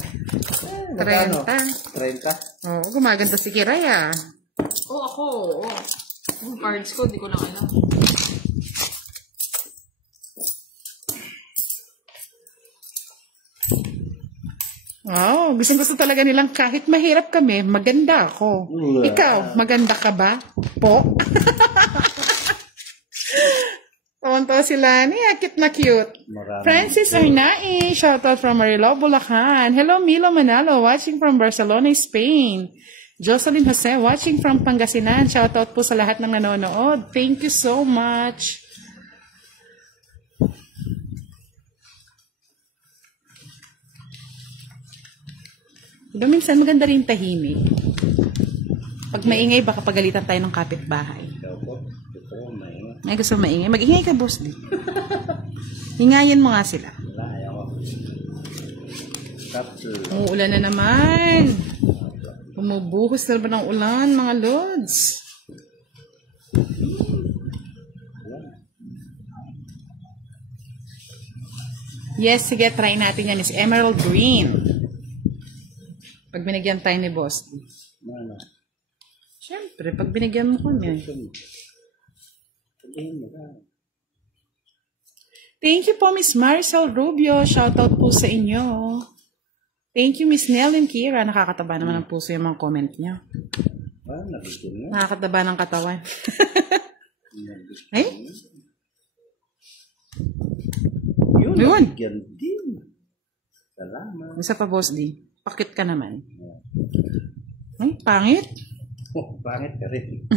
30. 30? Oo, gumaganda si Kiray ah. Oo, ako. Oo. Yung cards ko, di ko lang alam. Wow, gusto talaga nilang kahit mahirap kami, maganda ako. Ikaw, maganda ka ba? Po? Tonto sila. Cute na cute. Francis Arnai, shoutout from Marilao, Bulacan. Hello, Milo Manalo, watching from Barcelona, Spain. Jocelyn Jose, watching from Pangasinan. Shoutout po sa lahat ng nanonood. Thank you so much. Diba minsan maganda rin tahimik. Pag maingay, baka pagalitan tayo ng kapitbahay. Ay, gusto maingay. Mag-ingay ka, boss. Hingayin mo nga sila. Umuulan na naman. Bumubuhos na ba ng ulan, mga lods? Yes, sige, try natin yan. Is emerald green. Pag binigyan tayo ni boss. Siyempre, pag binigyan mo kami. Thank you po, Miss Maricel Rubio. Shoutout po sa inyo. Thank you, Miss Nell and Kira. Nakakataba naman ng puso yung mga comment niya. Nakakataba ng katawan. Ay? Yun. Salamat. Isa pa, boss D. Pakit ka naman. Ay, pangit. Pangit ka rin.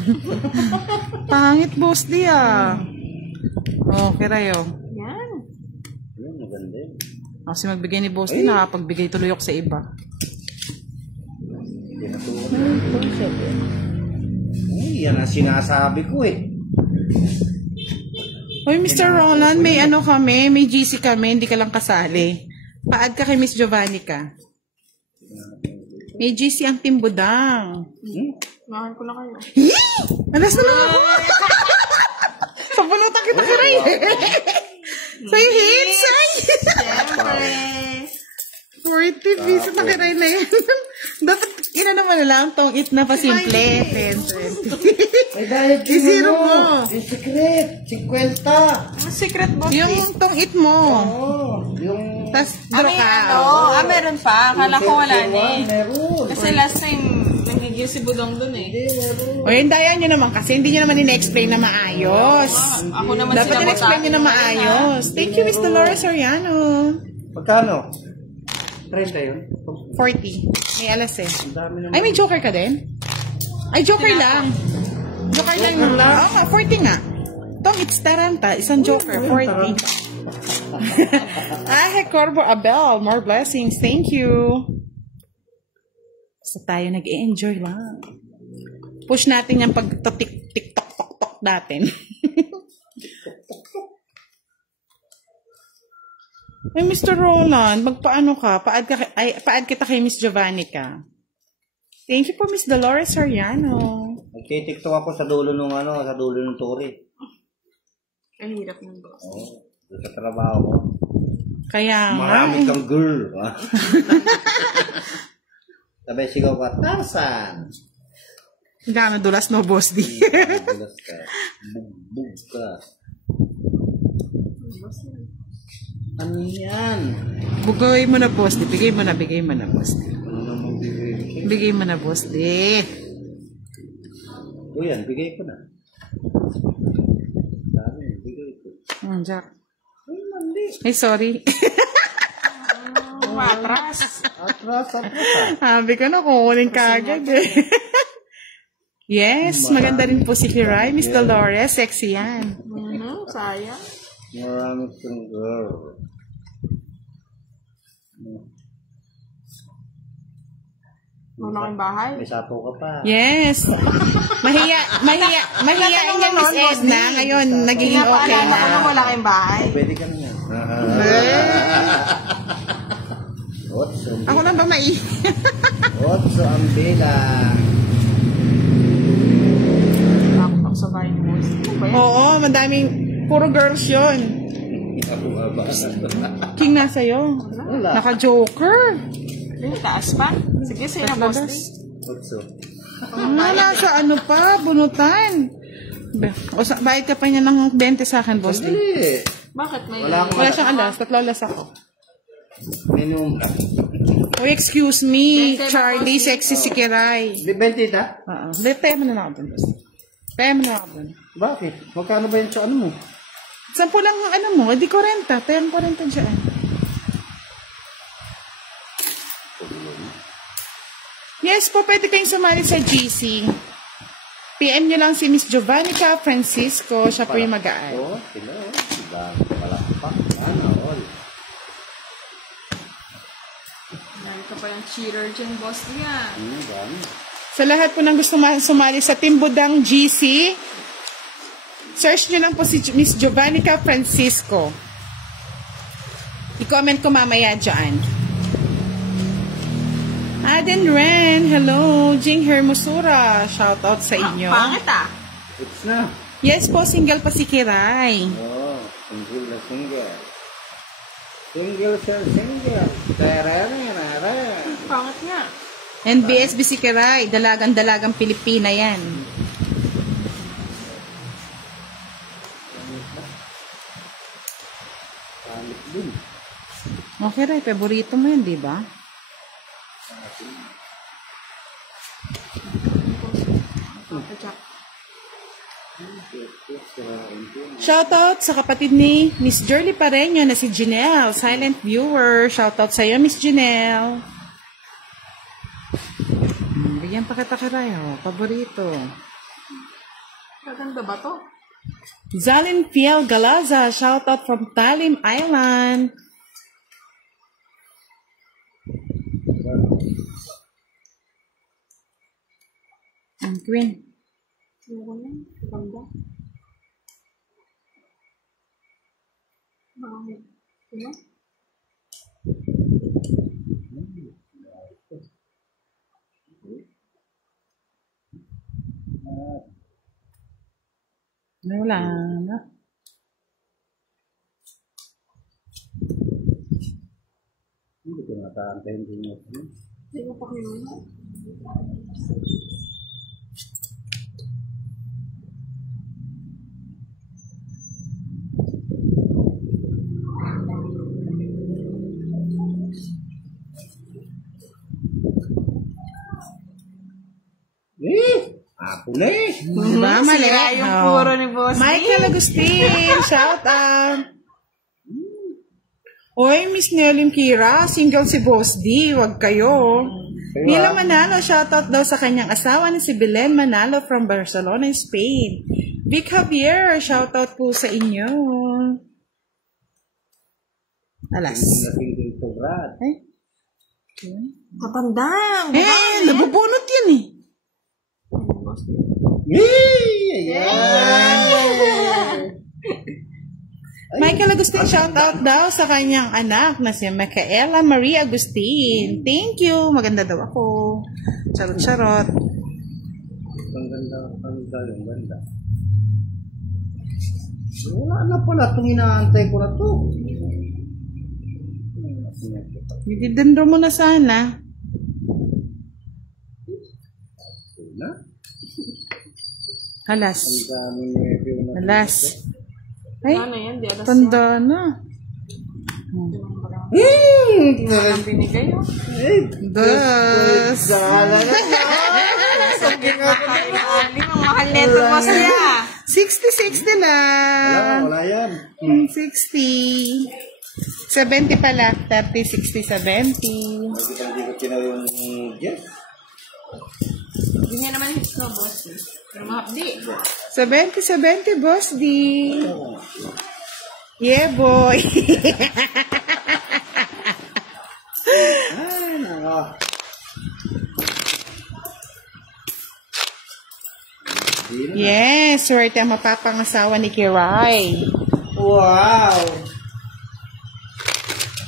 Pangit, boss D ah. Oh, Kiray oh. Yan. Yan, maganda yun. Kasi magbigay ni boss D, nakapagbigay tuloy ako sa iba. Ay, yan ang sinasabi ko eh. Hoy, Mr. Roland, may ano kami, may GC kami, hindi ka lang kasali. Pa-add ka kay Miss Giovanni ka. May GC ang Timbudang. Mahal ko na kayo. Alas na lang ako. Pabunutan kita, Kiray. Say hits, say. Siyempre. 40 pesos na Kiray na yan. Dapat, naman na lang, tong it na pa simple. 10, 20. Ay, dahil I-zero mo. Yung secret, 50. Secret boss. Yung tong it mo. Yung... Tapos, draw ka. Meron pa. Akala ko wala na eh. Meron. Kasi last time, nagigil si Budong dun eh. O, yung daya nyo naman kasi, hindi nyo naman in-explain na maayos. Ako naman Dapat in-explain nyo na maayos. Thank you, Miss Dolores Soriano. Magkano? 30 yun. 40. May alas eh. Ang dami naman. Ay, may joker ka din? Ay, joker lang. Joker lang yung lang. Oo, 40 nga. Tong, it's Taranta. Isang joker, 40. Corvo Abel, more blessings. Thank you. Basta tayo nag-e-enjoy lang. Push natin yung pag-tiktok-tok natin. Ay, Mr. Roland, magpaano ka? Paad kita kay Miss Giovannica. Thank you po, Miss Dolores Soriano. Nagtitiktok ako sa dulo nung sa dulo ng turi. Ang hirap ng boss. Oo. Doon sa trabaho ko. Kaya nga. Marami kang girl. Sabay sigaw ka, Tarzan. Hindi ka nadulas, no, boss di. Bugas ka. Bugbog ka. Ano yan? Bugay mo na, boss di. Bigay mo na, boss di. Ano naman bigay? Bigay mo na, boss di. O yan, bigay ko na. Dami, bigay ko. Jack. Ay, sorry. Matras. Atras. Sabi ko na, kukunin ka agad eh. Yes, maganda rin po si Kiray. Miss Dolores, sexy yan. Sayang. Marami kang girl. Malaking bahay. May sapo ka pa. Yes. Mahiyain niya, Miss Edna. Ngayon, nagiging okay Pinapaalala ko na na. malaking bahay. Pwede ka na. Otso. Ako lang ba Otso ang bilang. Takot ako sa bahay ni boss. Ano ba yan? Oo, madaming, puro girls yun. Ako nga ba? King nasa'yo. Wala. Naka-joker. Yung taas pa? Sige, sa'yo na boss. Otso. Nasa ano pa, bunutan. Bayad ka pa niya ng 20 sa akin, boss. Hindi. Bakit may... Wala siyang alas, 3 alas ako. Minimum lang. Oh, excuse me, Charlie, sexy si Kiray. Di 20 ta? Hindi, paya mo na lang ako dun, boss. Paya mo na ako dun. Bakit? Magkano ba yun sa ano mo? 10 lang ang ano mo, di 40. Paya mo 40 dyan. Yes po, pwede kayong sumali sa GC. PM nyo lang si Miss Giovannica Francisco. Siya po yung mag-aay. Oo, sila. Diba? Palakpak. Ano, all. Meron ka pa yung cheater dyan, boss niya. Dami. Sa lahat po ng gusto sumali sa Team Budang GC, search nyo lang po si Miss Giovannica Francisco. I-comment ko mamaya dyan. Aden Ren, hello. Jing Hermosura, shout out sa inyo. Pangit ah. It's na. Yes po, single pa si Kiray. Oo, single na single. Single sir, single. Tarararara. Pangit nga. NBSB si Kiray, dalagang Pilipina yan. Pangit din. Okay, Ray, paborito mo yan, di ba? Shoutout sa kapatid ni Miss Jerly Pareño na si Janelle, silent viewer. Shoutout sa iyo, Miss Janelle. Bigyan pa kita karayo, paborito. Maganda ba to? Zalin Fiel Galaza, shoutout from Talim Island. Ang Queen. Ano yan? Maganda. Bakit? Ano? Wala na. Hindi ko nataantayin din mo. Hindi ko pa kinuha. Apo na eh. Diba, mali? Sira yung Oh. puro ni boss. Michael Agustin, shout out. Oy, Miss Nelly Kira, single si Boss D, wag kayo. Mila Manalo, shout out daw sa kanyang asawa na si Belen Manalo from Barcelona, Spain. Vic Javier, shout out po sa inyo. Alas. Single to Brad. Eh, Matandang. nabubunot yun eh. Yay! Ayan! Michael Agustin, shout out daw sa kanyang anak na si Micaela Marie Agustin. Thank you. Maganda daw ako. Charot-charot. Ang ganda, yung ganda. Wala na pala itong inaantay ko na ito. Didindro mo na sana. Halas. Halas. Ay, Ano yan? Di alas tanda na. ang binigay mo. Das. Ali, ang mahal neto mo siya. 60-60 lang. Wala yan. 60. 70 pala. 30, 60, 70. Hindi ko tinaw yung Jeff. Hindi niya naman hits no, boss. Pero mahapdi. 70, boss D. Yeah, boy. Ay, nako. Yes, swerte ang mapapangasawa ni Kiray. Wow!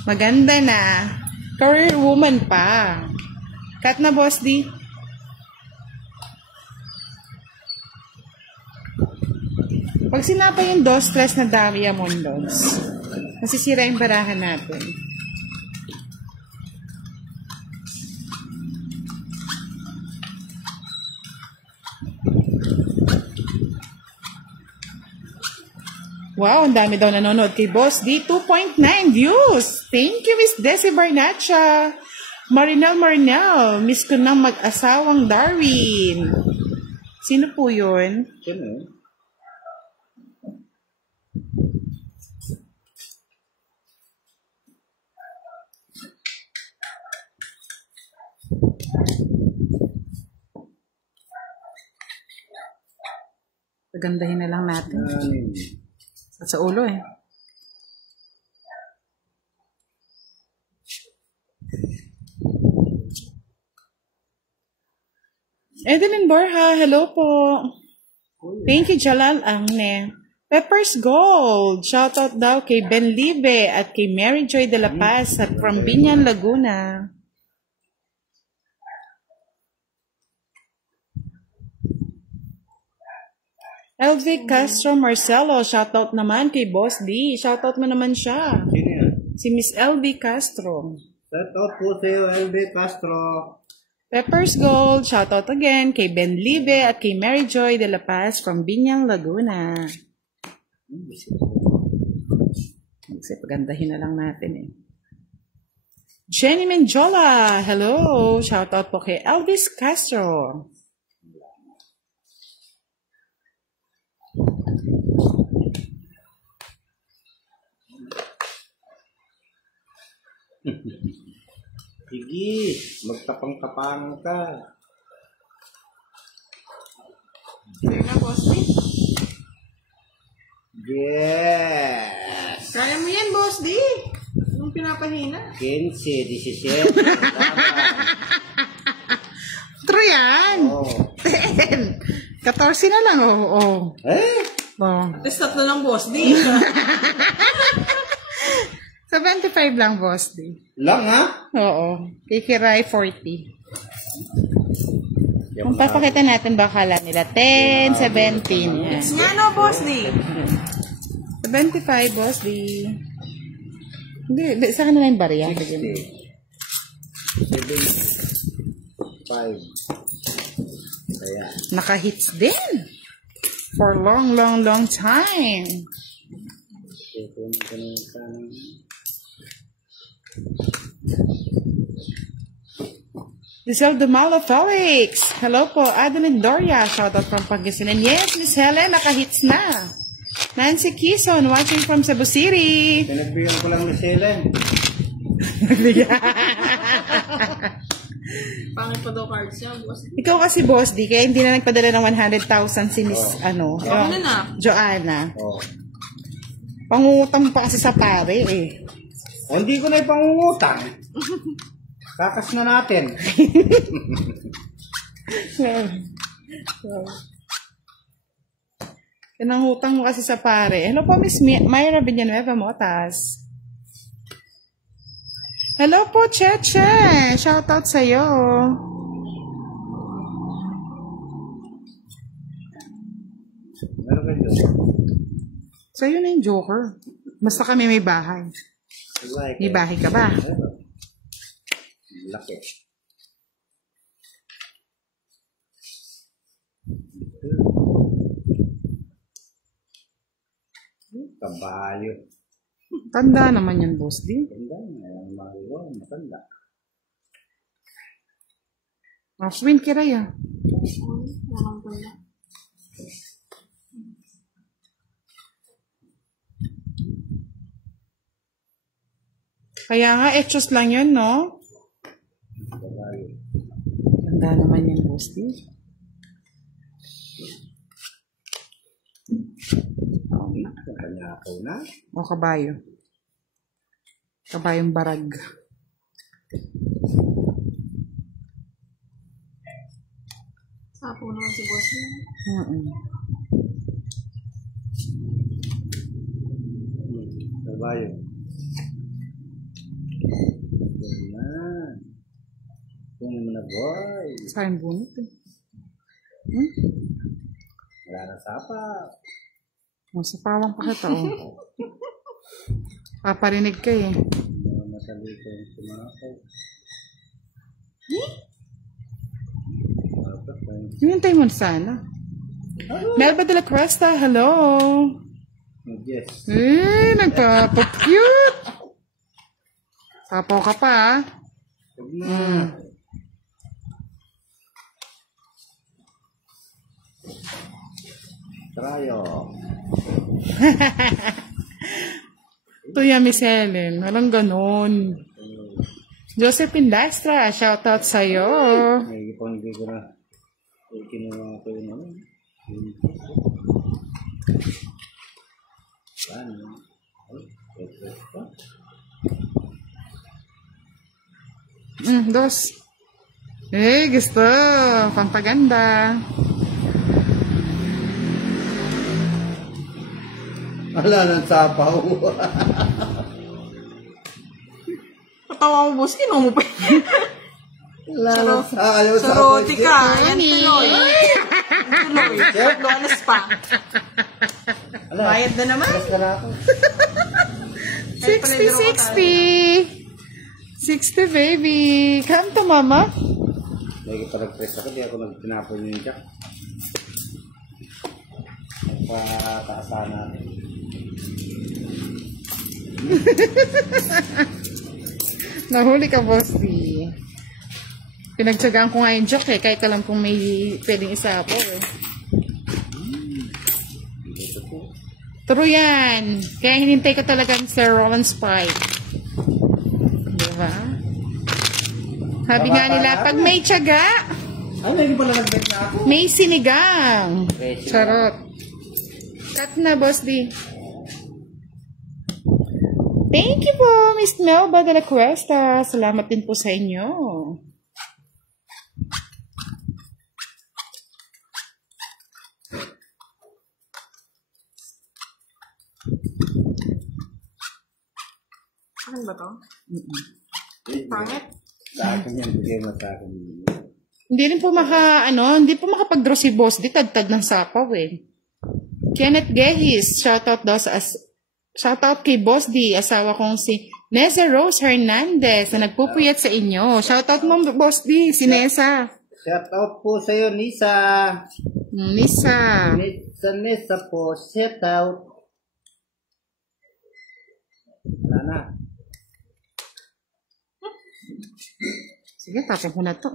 Maganda na. Career woman pa. Cut na, boss D. Pag sinapa yung dos stress na Diamondos, masisira yung barahan natin. Wow, ang dami daw nanonood kay Boss D. 2.9 views. Thank you, Miss Desi Barnacha. Marinel, miss ko ng mag-asawang Darwin. Sino po yun? Sino yun? Pagandahin na lang natin. At sa ulo eh. Edelyn Borja, hello po. Thank you, Jalal Angne. Peppers Gold, shoutout daw kay Ben Libe at kay Mary Joy de la Paz at from Binyan, Laguna. LV Castro Marcelo, shoutout naman kay Boss D. Shoutout mo naman siya. Sino yan? Si Miss LV Castro. Shout out po sa iyo, LB Castro. Peppers Gold, shoutout again kay Ben Libe at kay Mary Joy de la Paz from Binyan, Laguna. Kasi pagandahin na lang natin eh. Jenny Menjola, hello. Shoutout po kay Elvis Castro. Sige, magtapang-tapang ka. Kaya na, boss D. Yes! Kaya mo yan, boss D. Anong pinapahina? 15, 17. True yan. Oh. 10. 14 na lang, oh. Eh? Oh. Tapos tatlo lang, boss D. 75 lang, Boss D. Lang ha? Oo. Kay Kiray, 40. Kung papakita natin, bakala nila 10, 17. Yan. Nga no, boss D. 75, Boss D. Hindi, sa kanila yung barya. 60. 75. Kaya. Naka-hits din. For long time. Giselle Dumalo Felix. Hello po, Adeline Doria. Shoutout from Pangasinan. Yes, Miss Helen, naka-hits na. Nancy Kison, watching from Cebu City. Pinagbigyan ko lang ni Helen. Pangit pa daw cards niya, boss D. Ikaw kasi, Boss D, kaya hindi na nagpadala ng 100,000 si Miss, Ano na? Joanna. Oh. Pangutang pa kasi sa pare, eh. O, hindi ko na ipangungutang. Kakas na natin. Pinanghutang mo kasi sa pare. Hello po, Miss Myra Villanueva Motas. Hello po, Cheche. Shoutout sa'yo. Meron kayo doon? Sa'yo na yung Joker. Basta kami may bahay. May bahay ka ba? Laki. Kabayo. Tanda naman yan, Boss D. Tanda na. Ang mahal matanda. Swing kiray ah. Kaya nga, etchos lang yun, no? Kabayo. Tanda naman yan, Boss D. Kanyakaw na. O, kabayo. Kabayong barag. Sapo naman si boss niya. Kabayo. Kung na boy. Sayang bunot eh. Wala na sapa. Sa pawang pa kita, oh. Paparinig ka eh. Mga masalito yung sumakaw. Hinintay mo sana. Melba de la Cuesta, hello. Yes. Nagpapa-cute. Sapaw ka pa, ah. Trayo. Tuya, Miss Helen. Walang ganun. Josephine Lastra, shoutout sa'yo. May ipanggi ko na. Kinuha ko yun ano. Dos. Gusto. Pampaganda. Wala nang sapaw. Patawa mo, boss. Kinuha mo pa. Ayaw sa Saroti ka. Yan, tuloy. Tuloy. Luanas pa. Bayad na naman. 60, 60, baby. Come to mama. Lagi pa nag-press ako, di ako nagtinapon yung jack. Nagpataasan natin. Nahuli ka, Boss D. Pinagtsagaan ko nga yung joke eh, kahit alam kong may pwedeng isa po eh. True yan. Kaya hinintay ko talaga ni Sir Roland Sprite. Diba? Sabi nga nila, pag may tiyaga, Ay, hindi pala nag-bet na ako. may sinigang. Charot. Cut na, Boss D. Thank you po, Miss Melba de la Cuesta. Salamat din po sa inyo. Ano ba to? Pangit. Sa akin yan, bigay mo sa akin. Hindi rin po hindi po makapag-draw si Boss D. Tagtag ng sapaw eh. Kenneth Gehis, shoutout daw shoutout kay Boss D, asawa kong si Nessa Rose Hernandez na nagpupuyat sa inyo. Shoutout mo, Boss D, si Nessa. Shoutout po sa'yo, Nisa. Nisa. Nisa po, shoutout. Wala na. Sige, tapos ko na to.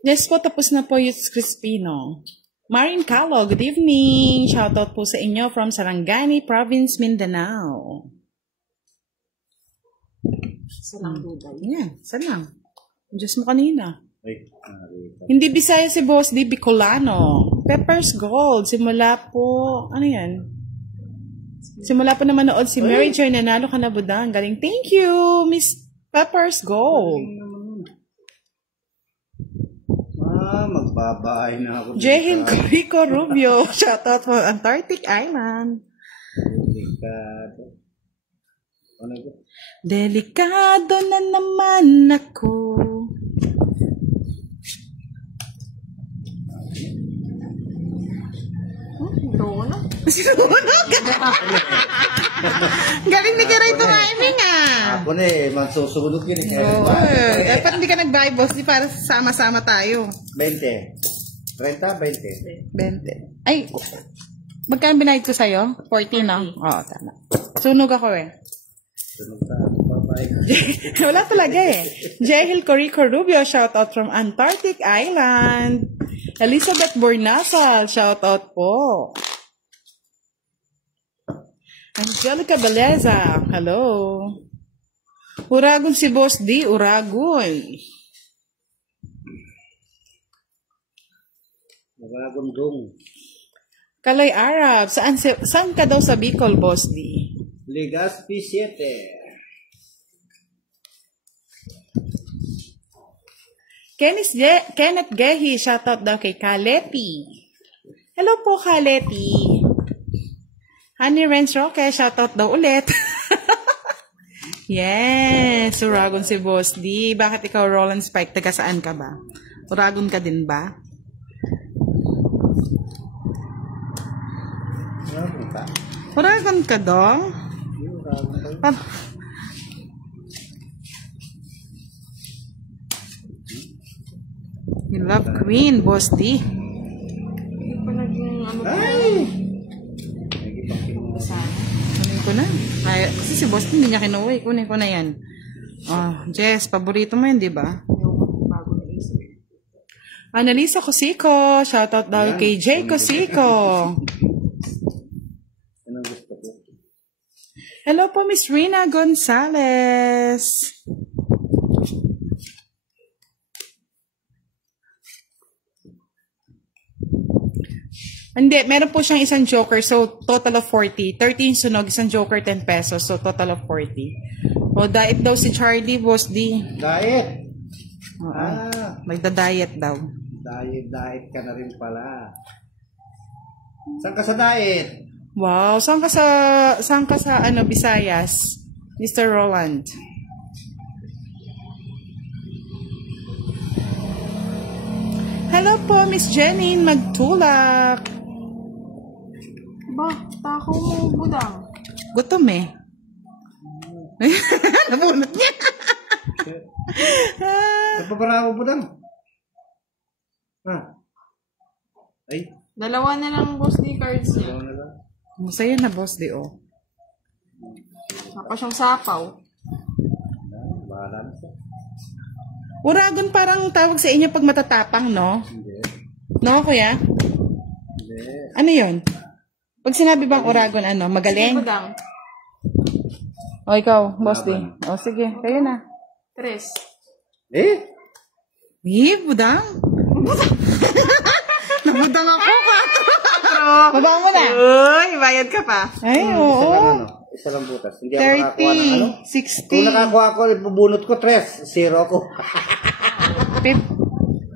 Yes po, tapos na po yung Crispino. Marin Calo, good evening. Shoutout po sa inyo from Sarangani Province, Mindanao. Salang duday. Yan, salang. Diyos mo kanina. Ay, Hindi Bisaya si Boss D, Bicolano. Peppers Gold, simula po, ano yan? Simula pa na manood si Mary Joy, nanalo ka na budang. Galing. Thank you, Miss Peppers Gold. Magbabahay na ako. Jehil Rico Rubio. Shoutout from Antarctic Island. Delikado. Ano ito? Delikado na naman ako. Drone? Galing ni Karay tumiming Ako na magsusunog yun. Oo. Dapat hindi ka nag-buy, boss. Di para sama-sama tayo. 20. 30, 20. 20. Ay, magkano binayad ko sa'yo? 14 na? Oo, tama. Sunog ako Sunog ka. Babay. Wala talaga Jehil Corico Rubio, shoutout from Antarctic Island. Elizabeth Bornasal, shoutout po. Angelica Beleza, hello. Uragon si Boss D, Uragon. Uragon dong. Kaloy Arab, saan ka daw sa Bicol, Boss D? Legazpi 7. Kenneth Gehi, shoutout daw kay Kaleti. Hello po, Kaleti. Honey Renz Roque, shoutout daw ulit. Yes, Uragon si Boss D. Bakit ikaw, Roland Spike, taga saan ka ba? Uragon ka din ba? Uragon ka? Uragon ka dong? You love Queen, Boss D. Hindi pa naging ano pa. Ay! Kunin ko na. Ay, kasi si Boss D hindi niya kinuha. Kunin ko na yan. Oh, Jess, paborito mo yun, di ba? Bago na isip. Annalisa Cosico. Shoutout daw kay Jay Cosico. Anong gusto ko? Hello po, Miss Rina Gonzalez. Hindi, meron po siyang isang joker. So, total of 40. 13 sunog, isang joker, 10 pesos. So, total of 40. O, diet daw si Charlie, Boss D. Diet! Oo. Magda-diet daw. Diet ka na rin pala. Saan ka sa diet? Wow, saan ka sa Visayas? Mr. Roland. Hello po, Miss Jenny Magtulak. Ba, tako mo, budang. Gutom Nabunot niya. Nagpapara ako po lang. Ay. Dalawa na lang boss D cards niya. Dalawa na lang. Masaya na, Boss D, oh. Tapos yung sapaw. Bahala na siya. Uragon parang tawag sa inyo pag matatapang, no? Hindi. No, kuya? Hindi. Ano yun? Pag sinabi bang Uragon, magaling? Budang. O, ikaw, Boss D. O, sige, kayo na. 3. Budang? Nabudang ako pa. Baba mo na. Uy, bayad ka pa. Ay, oo. Isa lang butas. Hindi ako nakakuha ng 30, Kung 60, nakakuha ako, ibubunot ko 3. 0 ko. 50,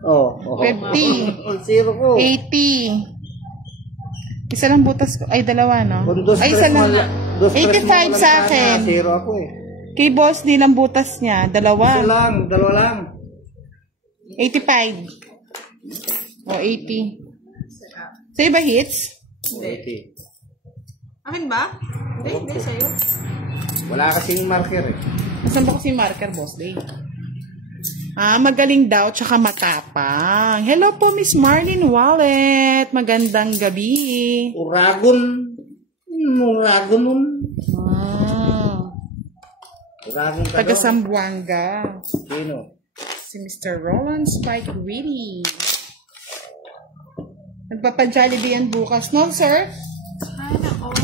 Oh. 0 ko. 80. Isa lang butas ko. Ay, dalawa, no? Kung dos Ay, tres isa mo lang. lang- dos tres mo 85 lang sa sana, akin. 0 ako eh. Kay Boss, nilang butas niya. Isa Dalawa. lang, dalawa lang. 85. O, 80. Sa'yo ba hits? 80. Akin ba? Hindi sa'yo. Wala kasing marker eh. Saan ba kasi yung marker, Boss Day? Magaling daw, tsaka matapang. Hello po, Miss Marlene Wallet. Magandang gabi. Uragon. Uragon nun. Uragon ka Taga doon. Sambuanga. Sino? Si Mr. Roland Spike Reedy. Nagpapa-Jollibee yan bukas. No, sir? Ay, nako.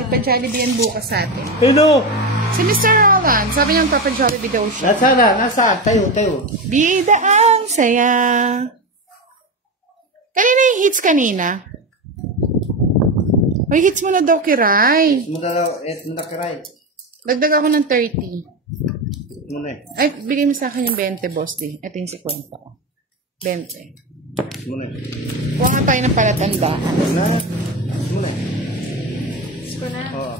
Nagpa-Jollibee yan bukas sa atin. Hello! Si Mr. Roland, sabi niya nagpapa-Jollibee daw siya. Nasaan na? Nasaan? Tayo. Bida ang saya. Kanina yung hits kanina. O May hits mo na daw, Kiray. Muna kiray. Dagdag ako ng 30. Muna eh. Ay, bigay mo sa akin yung 20, boss di. Ito yung 50 ko. 20. Muna eh. Kuha nga tayo ng palatandaan. Muna eh. Gusto ko na. Oo.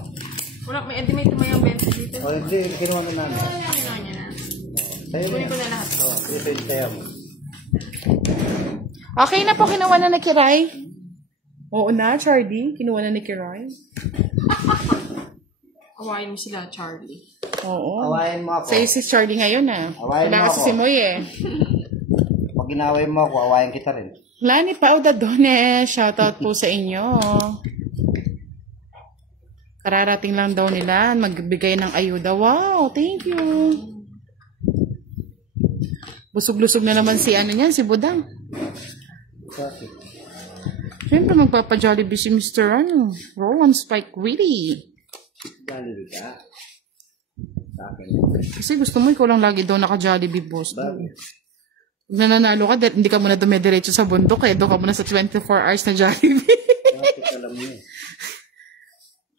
Wala, may estimate mo yung 20 dito. O, hindi. Kinuha mo namin. Wala, ginawa niya na. Sa'yo Kunin ko na lahat. Oo. Ito yung sayo mo. Okay na po, kinuha na ni Kiray. Oo na, Charlie. Kinuha na ni Kiray. Awayin mo sila, Charlie. Oo. Awayan mo ako. Sa'yo si Charlie ngayon Awayin Wala mo kasi ako. si Moy eh. Pag ginaway mo ako, awayan kita rin. Lani Pauda Dones, shoutout po sa inyo. Kararating lang daw nila, magbigay ng ayuda. Wow, thank you. Busog-lusog na naman si si Budang. Bakit? Siyempre magpapa-Jollibee si Mr. Rowan Spike Willie. Jollibee ka? Sa akin. Kasi gusto mo, ikaw lang lagi daw naka-Jollibee, boss. Bakit? Pag nananalo ka, hindi ka muna dumidiretso sa bundok doon ka muna sa 24 hours na Jollibee. Bakit alam mo yun?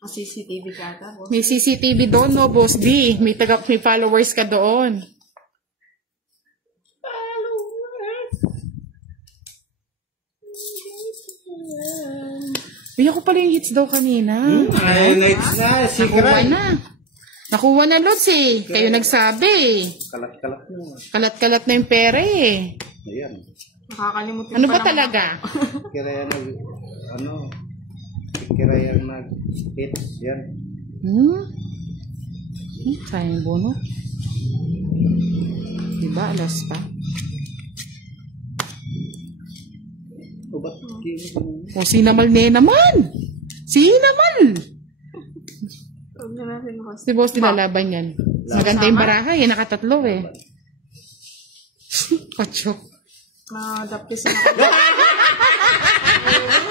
CCTV ka ata. May CCTV doon, no, boss D. May followers ka doon. Uy, ako pala yung hits daw kanina. Highlights na. Nakuha Sikray. na. Nakuha na, Lods eh. Kayo nagsabi. Kalat-kalat mo. Kalat-kalat na yung pera eh. Ayan. Nakakalimutin Ano pa ba naman. talaga? Kira yan kira yan nag-hits. Yan. Sayang bono. Diba, alas pa? O ba't O, sinamal na naman! Sinamal! Huwag na natin ako. Si boss nilalaban yan. Maganda yung baraha, yan nakatatlo eh. Pachok. Madapis na ako.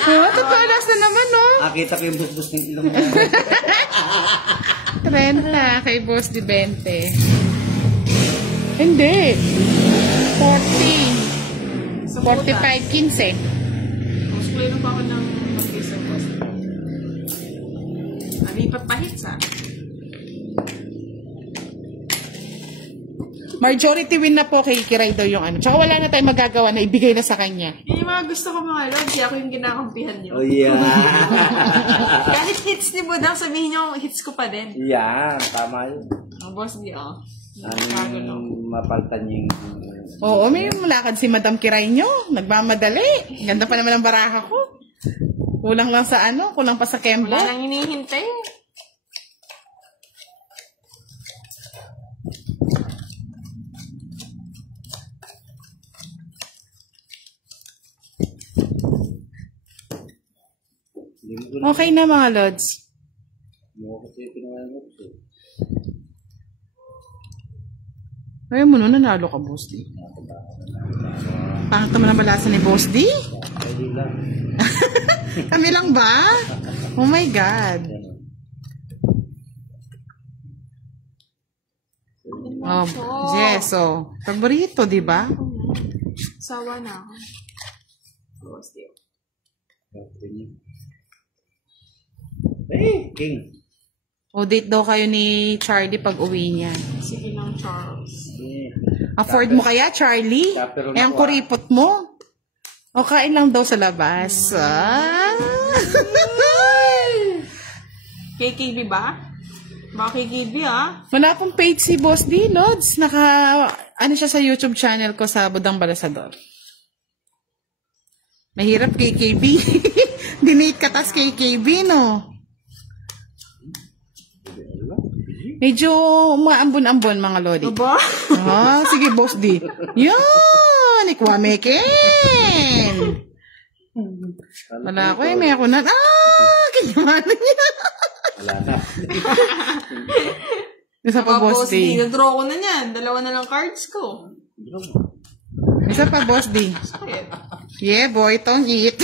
Oh, totoo alas na naman, no? Nakita ko yung bus-bus ng ilong mo. 30 kay boss di 20. Hindi. 40. Sa 45, 15. Mas plano pa ako ng mag-isang cost. Alipat pa hits ah. Majority win na po kay Kiray daw yung Tsaka wala na tayong magagawa na ibigay na sa kanya. Yun yung mga gusto ko mga lord. Di ako yung kinakampihan niyo. Oh, yeah. Kahit hits ni Budang, sabihin niyo, hits ko pa din. Yan. Tama yun. Ang boss di oh. Anong mapaltan yung... Oo, may malakad si Madam Kiray nyo. Nagmamadali. Ganda pa naman ang baraha ko. Kulang lang sa kulang pa sa Kembo. Wala nang hinihintay. Okay na mga Lods. Ayaw mo nun, nanalo ka, Boss D. Pangit naman ang balasa ni Boss D. Kami lang ba? Oh my God. Oh, yes, so. Paborito, di ba? Sawa na ako. Boss di. Hey, King. O date daw kayo ni Charlie pag uwi niya. Sige lang, Charles. Afford mo kaya, Charlie? Chaperon Eh, ang ako, kuripot mo. O kain lang daw sa labas. KKB ba? Baka KKB ah. Wala pong page si Boss D, Lods. Siya sa YouTube channel ko sa Budang Balasador. Mahirap KKB. Dinate ka tas KKB, no? Medyo maambon-ambon, mga Lodi. Aba? Sige, Boss D. Yan! Ikwamekin! Wala ko eh, may ako na. Kinyaman niya. Wala na. Isa pa, Boss D. Nag-draw ko na niyan. Dalawa na lang cards ko. Isa pa, Boss D. Sakit. Yeah, boy, don't eat.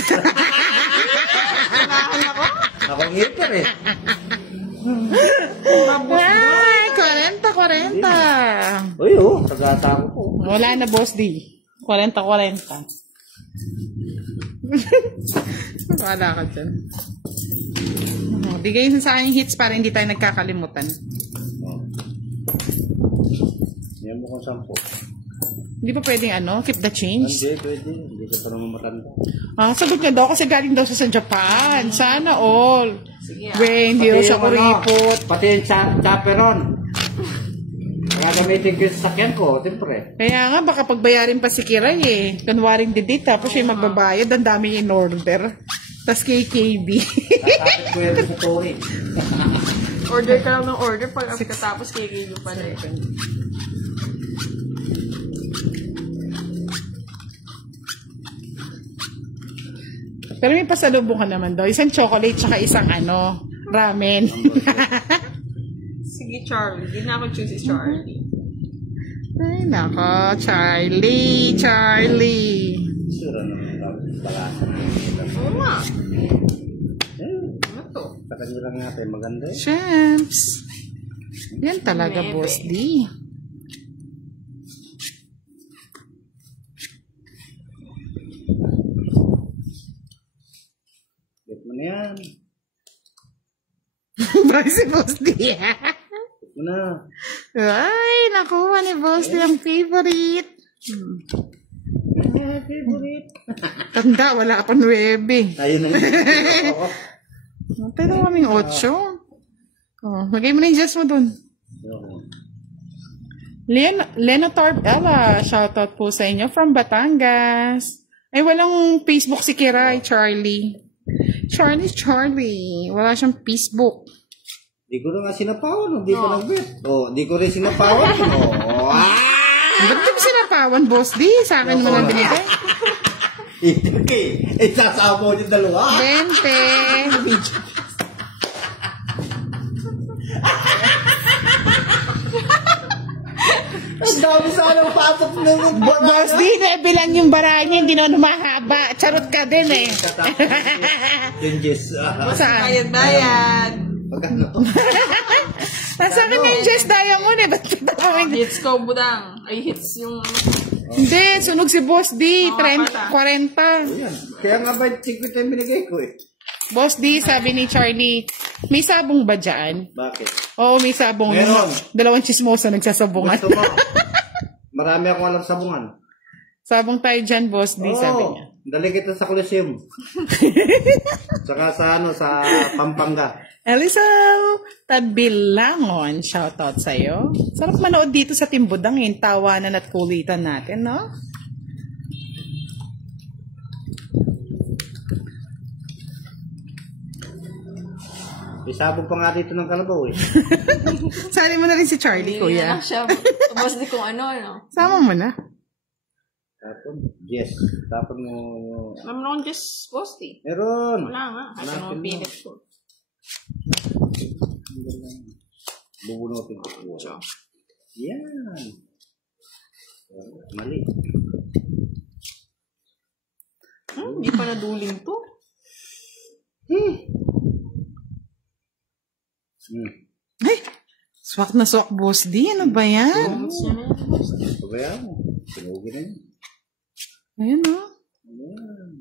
Kailangan ako. Ako ngipin eh. Ay, 40. Uy, tagata ko. Wala na, Boss D. 40. Wala ka dyan. bigay sa akin yung hits para hindi tayo nagkakalimutan. Oh. Yan mo kung 10. Hindi pa pwedeng keep the change? Hindi, pwede. Hindi ka pa naman matanda. Sagot niya daw kasi galing daw siya sa Japan. Sana all. Sige Hindi daw siya kuripot. Pati yung chaperon. Kaya gamitin ko yung sasakyan ko, siyempre. Kaya nga, baka pagbayarin pa si Kiray eh. Kunwaring didit, tapos siya magbabayad, ang dami in order. Tapos KKB. Tatapit ko yung sa tuwi. Order ka lang ng order pag tapos kikilo pa na ito. Pero may pasalubong ka naman daw. Isang chocolate, tsaka isang ramen. Sige, Charlie. Hindi na ako choose si Charlie. Ay, nako. Charlie. Sura naman balasa. Oo nga. Eh, Ano to? sa kanila lang natin, maganda eh. Champs. Yan talaga, Bebe. Boss D. Get mo na yan. Bye si Boss D. Get mo na. Ay, nakuha ni Boss D ang favorite. Favorite. Tanda, wala ka pa 9. Ayun na yun. Pero kaming 8. Lagay mo na yung Jess mo dun. Lena Tarbella, shoutout po sa inyo from Batangas. Ay, walang Facebook si Kiray, Charlie. Charlie. Wala siyang Facebook. Di ko na nga sinapawan, hindi ko nag-bet. Di ko rin sinapawan. Ba't di mo sinapawan, Boss D? Sa akin mo lang binigay. Okay. Sasama yung dalawa. 20. Ang dami sana pasok na yung Boss D, nabilang yung barahan niya, hindi na mahaba. Charot ka din eh. Yung Jess. Saan? Bayad. Magkano? Nasa akin nga yung Jess Diamond eh. Ba't kita kami? Hits ko, budang. Ay, hits yung... Hindi, sunog si Boss D. 40. Yan. Kaya nga ba 50 yung binigay ko eh. Boss D, sabi ni Charlie, may sabong ba dyan? Bakit? Oo, may sabong. Meron. Dalawang chismoso nagsasabungan. Gusto mo? Marami akong alam sabungan. Sabong tayo dyan, Boss D, sabi niya. Dali kita sa Coliseum. Saka sa Pampanga. Elisel Tadbilangon, shoutout sa'yo. Sarap manood dito sa Timbudang, yung tawanan at kulitan natin, no? Isabog pa nga dito ng kalabaw eh. Sali mo na rin si Charlie, Hindi kuya. na siya. Tapos di kung ano. Sama mo na. Tapon, yes. Tapon mo. Alam mo naman just posty. Meron. Wala nga. Kasi Hanapin naman mo. pilit ko. Bubunutin ko. So, Yan. Mali. hindi pa naduling to. Ay, swak na swak, Boss D. Ano ba yan? Hits niya na yan, posty. Pabayaan mo. Sinugi na yun. Ayan, o. Ayan.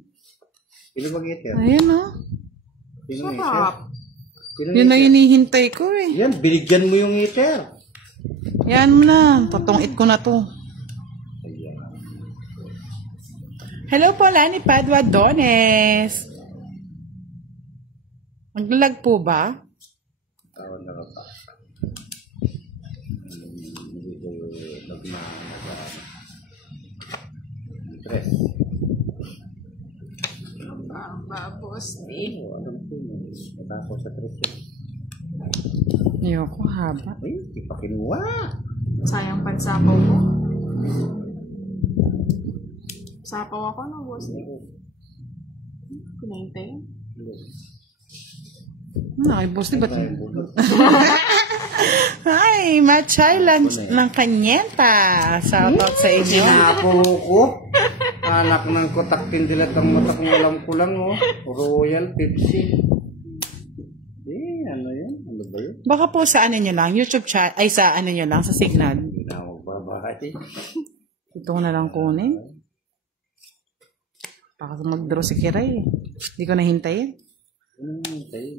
Sino mag-eater? Ayan, o. Sino mag-eater? Sarap. Sino Yun na mag-eater? hinihintay ko eh. Yan, binigyan mo yung eater. Yan mo na. Tatong-it ko na to. Hello po, Lani Padua Dones. Maglalag po ba? Tawag na ka pa. Hindi ko nag-stress. Ba, posty. Alam ko yun. Matako sa stress yun. Ayoko, haba. Ay, ipakinuha. Sayang pansapaw mo. Sapaw ako no, posty. Kunahintay yun. Ay, Boss D, ba't? Ay, Machay lunch ng kanyenta. Shoutout sa inyo. Sinapo ko. Anak ng kotak tindilat ang matak ng alam ko lang, oh. Royal Pepsi. Ano yun? Ano ba yun? Baka po sa ano nyo lang, YouTube chat, ay sa ano nyo lang, sa Signal. Hindi na ako magbabahay. Ito ko na lang kunin. Baka mag-draw si Kiray eh. Hindi ko nahintayin. Ano yung tayo?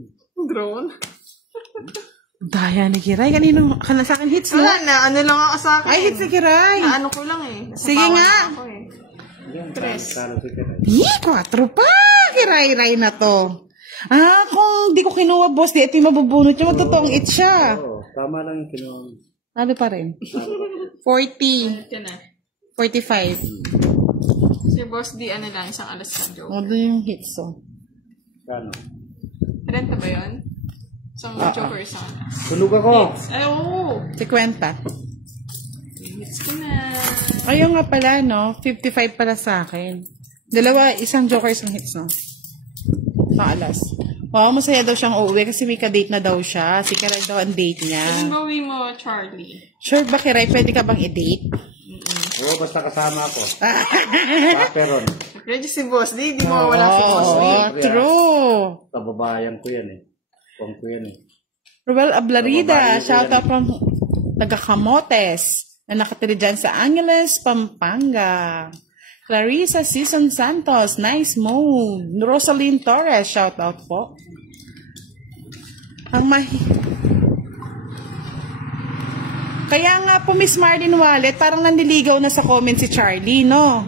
Drone? Daya ni Kiray. Kanino ka na sa akin hits, no? Wala na, ano lang ako sa akin. Ay, hits ni Kiray. Na ano ko lang eh. Sige Nasapawan nga. Ako, eh. Yan, Tres. talo si Kiray. 4 pa. Kiray-ray na to. Kung di ko kinuha, boss, di ito yung mabubunot yung magtotoong hit siya. Oo, tama lang yung kinuha. Ano pa rin? 40. Ito na. 45. Si Boss D, ano lang, isang alas na joke. O, doon yung hits, oh. Kano? Renta ba yun? Isang joker isang alas. Sunog ako. Ay, oo. 50. Hits ko na. Ayun nga pala, no? 55 pala sa akin. Dalawa, isang joker, isang hits, no? Alas. Wow, masaya daw siyang uuwi kasi may ka-date na daw siya. Si Kiray daw ang date niya. Anong bawi mo, Charlie? Sure ba, Kiray? Pwede ka bang i-date? Oo, basta kasama ako. Paperon. Ready si Boss D, di mo wala si Boss D. True. Kababayan ko yan eh. Kung ko yan eh. Ruel Ablarida, Kababayan ko shout yan. out from taga-Camotes na nakatira dyan sa Angeles, Pampanga. Clarissa Season Santos, nice mode. Rosaline Torres, shout out po. Kaya nga po, Miss Marlene Wallet, parang naniligaw na sa comment si Charlie, no?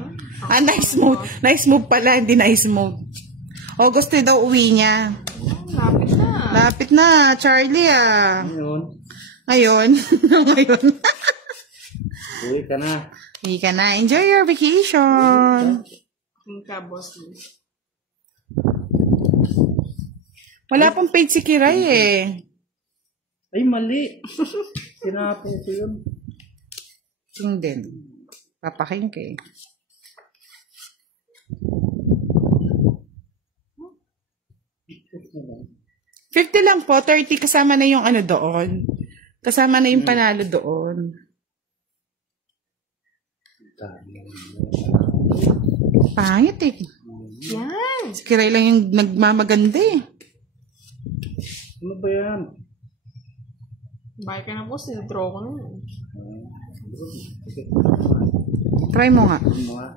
Nice mode. Nice move pala, hindi nice mode. August daw uwi niya. Lapit na. Lapit na, Charlie, Ngayon, Ngayon. Ngayon. uwi ka na. Hindi ka na. Enjoy your vacation. Yung ka, Boss D. Wala pong paid si Kiray eh. Ay, mali. Tinapon ko yun. Yung din. Papaking ka eh. $50 lang po. 30 kasama na yung ano doon. Kasama na yung panalo doon. Pangit eh. Yan. Si Kiray lang yung nagmamaganda eh. Ano ba yan? Bye ka na, Boss. Draw ko na. Try mo nga. Ano nga?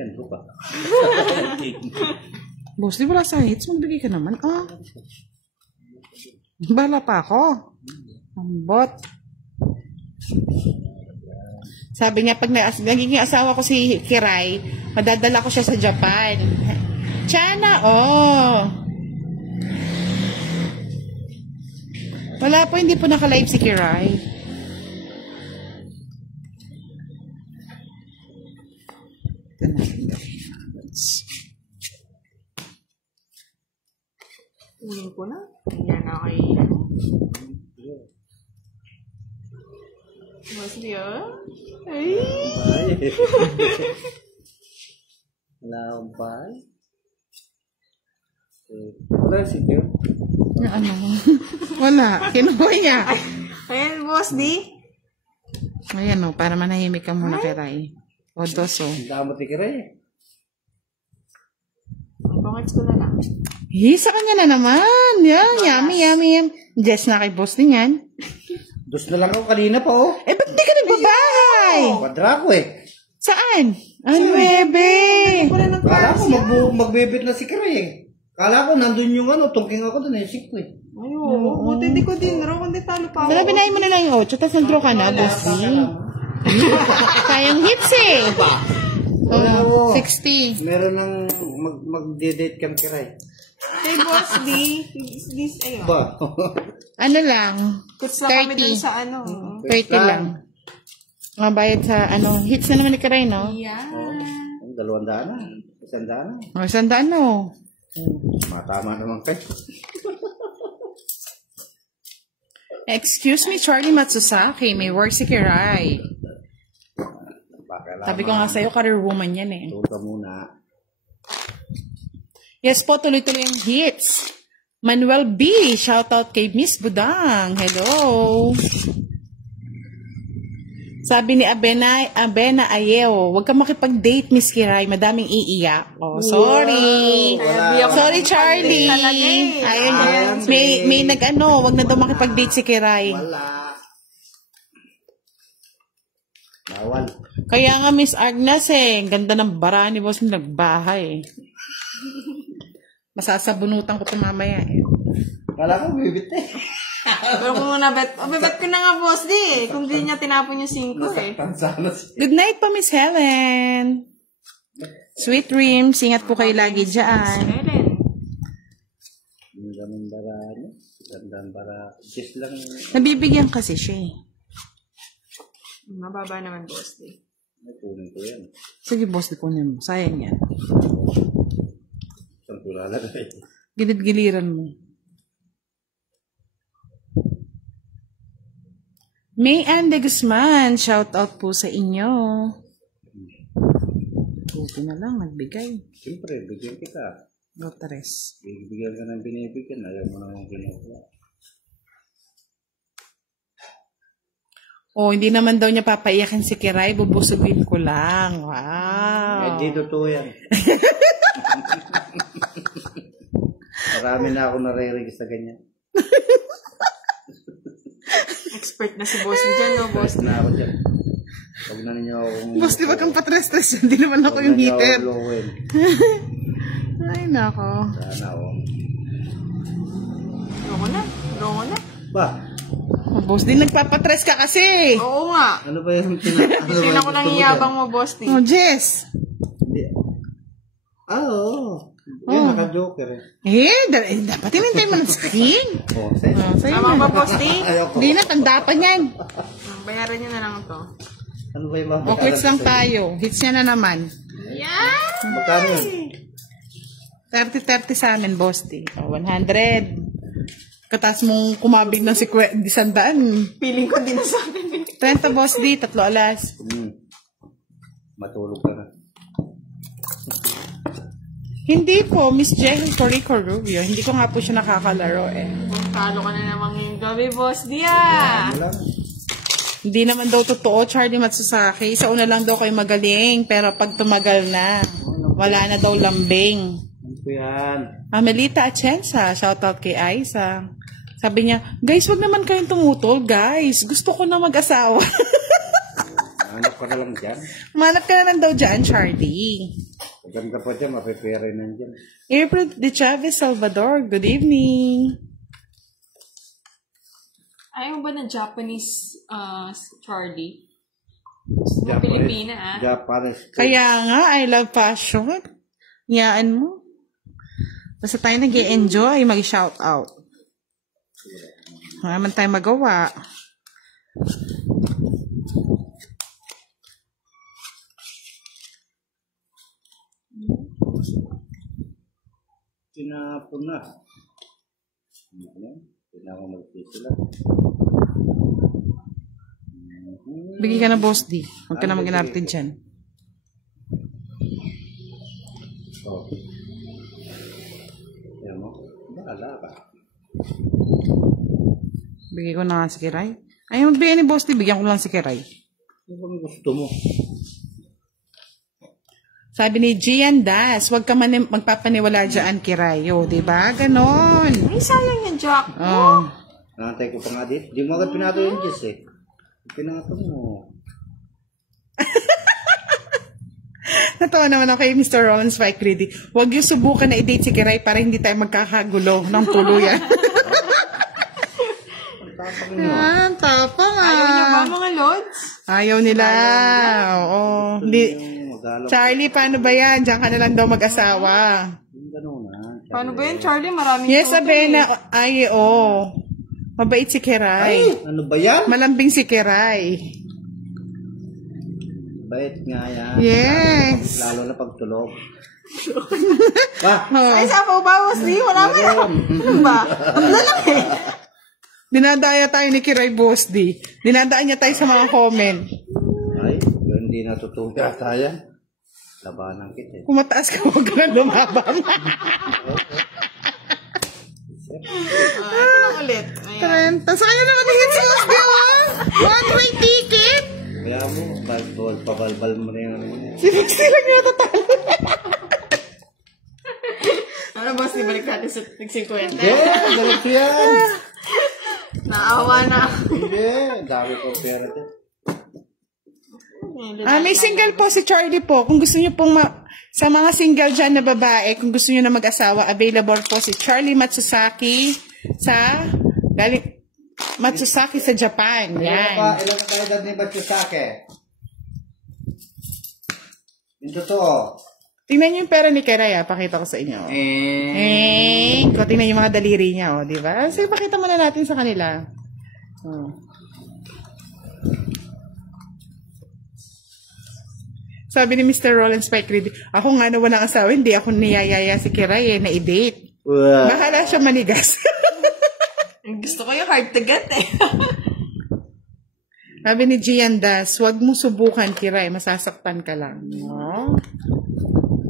Yan, lupa. Boss, di wala sa hits. Magbigay ka naman. Bala pa ako. Ang bot. Sabi niya, pag nagiging asawa ko si Kiray, madadala ko siya sa Japan. Chana, Wala po, hindi po naka-live si Kiray. Uling ko na. Yan na kay... Boss D, Ay! Wala akong pal. Wala si Tio. Ano? Wala. Kinuha niya. Ayan, Boss D. Ayan o, para manahimik ka muna Kiray. O, dos o. Ang damot ni Kiray. Ang bangits ko na lang. Sa kanya na naman. Yan, yummy. Jess na kay boss din yan. Dos na lang ako kanina pa oh. Eh, ba't di ka nagbabahay? Padra ko eh. Saan? Ano, bebe? Kala ko magbibit na si Kiray eh. Kala ko nandun yung tungking ako dun eh. Sik ko eh. Ayun, buti di ko din raw, kundi talo pa ako. Wala, binahin mo na lang yung 8, tapos nag-draw ka na, boss din. Sayang hits eh. Oo. 60. Meron ng mag-date kang Kiray. Hey, Boss D. This, ayun. Ba? Ano lang? Puts na kami 30. dun sa ano. 30 lang. Mabayad sa, hits na naman ni Kiray, no? Yan. 200 na. 100 na. O, sandaan, no? Matama naman kayo. Excuse me, Charlie Matsusaki. May work si Kiray. Sabi ko nga sa'yo, career woman yan eh. Tulog ka muna. Yes po, tuloy-tuloy yung hits. Manuel B, shoutout kay Miss Budang. Hello. Sabi ni Abena Ayew, huwag ka makipag-date, Miss Kiray. Madaming iiyak. Oh, sorry. Wala. Sorry, Charlie. Ayun, may wag na daw makipag-date si Kiray. Wala. Bawal. Kaya nga, Miss Agnes ang ganda ng bara ni boss nagbahay. Masasabunutan ko ito mamaya eh. Kala ko bibit eh. Pero kung nabet, bebet ko na nga, boss, di. Kung di niya tinapon yung 5 eh. Nasaktan sana siya. Good night po, Miss Helen. Sweet dreams. Ingat po kayo lagi dyan. Helen. Yung ganun bara, ano? Gandang bara. Just lang. Nabibigyan kasi siya eh. Mababa naman, boss, di. Kunin ko yan. Sige, boss, di kunin mo. Sayang yan. Saan ko lalagay? Gilid-giliran mo. May Ann de Guzman, shout out po sa inyo. Buti na lang, nagbigay. Siyempre, bigyan kita. Lotres. Bigyan ka ng binibigyan. Ayaw mo naman kinukuha. Oh, hindi naman daw niya papaiyakin si Kiray, bubusugin ko lang. Wow. Hindi totoo yan. Marami na ako nare-register sa ganyan. Expert na si boss dyan, no, boss? Na ako dyan. Huwag na ninyo akong... Boss, di ba kang patres-tres yan? Hindi naman ako yung heater. Huwag Ay, nako. sana ako. Loko na. Loko na. Ba? Oh, boss, di nagpapatres ka kasi. Oo nga. Ano ba yung ano Tingnan ko lang iyabang mo, boss, di. Oh, Jess. Oo. Yan, naka-joker eh. Dapat hinintay mo ng screen. Oo, sa'yo. Oh, sa'yo Tama na. ba, boss, di? Ayoko. Hindi na, tanda pa niyan. Bayaran niyo na lang to. Ano ba yung mga... O, quits lang tayo. Hits niya na naman. Yeah! Magkano yun? 30-30 sa amin, boss. Di. O, 100. Katas mong kumabig ng 100. Feeling ko din sa akin. 30, boss. Di. 3 alas. Matulog ka na. Hindi po, Miss Jehel Corico Rubio. Hindi ko nga po siya nakakalaro eh. Talo ka na naman ngayong gabi, boss, di ah. Wala. Hindi naman daw totoo, Charlie Matsusaki. Sa una lang daw kayo magaling, pero pag tumagal na, wala na daw lambing. Ano po yan? Amelita Atienza, shoutout kay Aiza. Sabi niya, guys, wag naman kayong tumutol, guys. Gusto ko na mag-asawa. Hanap ka na lang dyan. Manap ka na lang daw dyan, Charlie. Pagam ka pa dyan, mapipere na dyan. April de Chavez Salvador, good evening. Ayaw ba ng Japanese Charlie? Pilipina, ah. Japanese. Kaya nga, I love fashion. Yaan mo. Basta tayo nag-i-enjoy, mag-shout out. Wala naman tayo magawa. Tinapon na. Tinapon mag-sila. Bigay ka na, boss D. Huwag ka na mag-inarte dyan. Oh. Yan mo. Bahala ka. Bigay ko na nga si Kiray. Ayaw magbigay ni boss D. Bigyan ko lang si Kiray. Ano bang gusto mo? Sabi ni Gian Das, huwag ka magpapaniwala dyan, Kiray. O, diba? Ganon. Ay, sayang yung Jack. Oh. Nakantay ko pa nga dito. Di mo agad pinato yung Jess eh. Pinato mo. Natawa naman ako kay Mr. Roland Spike Reedy. Huwag yung subukan na i-date si Kiray para hindi tayo magkakagulo ng tuluyan. Tapang nyo. Tapang Ayaw niyo ba, mga lods? Ayaw nila. Oo. Hindi. Magalaw. Charlie, paano ba yan? Diyan ka na lang daw mag-asawa. Yung gano'n na. Paano ba yun, Charlie? Maraming Yes, photo sabi eh. na, ay, oo. Mabait si Kiray. Ano ba yan? Malambing si Kiray. Bait nga yan. Yes. Lalo na pagtulog. Pa! Ay, sapaw ba, boss Lee? Wala ba yan? Ano ba? Ang lalaki. Dinadaya tayo ni Kiray, boss D. Dinadaan niya tayo sa mga comment. Ay, yun hindi natutuga tayo. Labanan kita eh. Kung mataas ka, huwag ka na lumaban. Ito na ulit. Ayan. Tapos kaya na kami hit sa boss D, oh. One-way ticket. Kaya mo, pabalbal mo na yung ano yun. Silang niya tatalo. Ano, boss Lee? Balik natin sa tig-50. Yeah, balik yan. Naawa na. Hindi, dami ko pera din. May single po si Charlie po. Kung gusto niyo pong sa mga single dyan na babae, kung gusto niyo na mag-asawa, available po si Charlie Matsusaki. Sa, galing, Matsusaki sa Japan. Yan. Ilan na tayo dad ni Matsusaki? Yung totoo. Tingnan niyo yung pera ni Kiray, pakita ko sa inyo. Tingnan yung mga daliri niya, di ba? Sige, pakita muna natin sa kanila. Oh. Sabi ni Mr. Roland Spike Reed, ako nga na walang asawa, hindi ako niyayaya si Kiray na i-date. Wow. Bahala siya manigas. Gusto ko yung hard to get eh. Sabi ni Gian Das, huwag mo subukan, Kiray, masasaktan ka lang. No?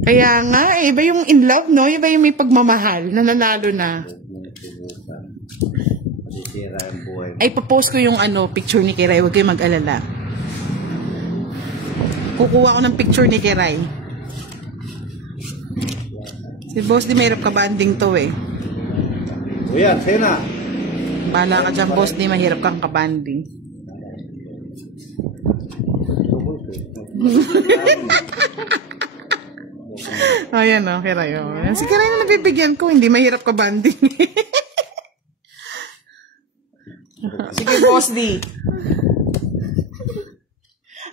Kaya nga, iba yung in love, no? Iba yung may pagmamahal, nananalo na. Masisira ang buhay mo. Ay, papost ko yung picture ni Kiray, huwag kayong mag-alala. Kukuha ko ng picture ni Kiray. Si Boss, di mahirap kabanding to eh. O yan, sa'yo na. Bahala ka dyan, Boss, di mahirap kang kabanding. Ayan o, Kiray. Si Kiray na nabibigyan ko, hindi mahirap kabanding. Sige, Boss D.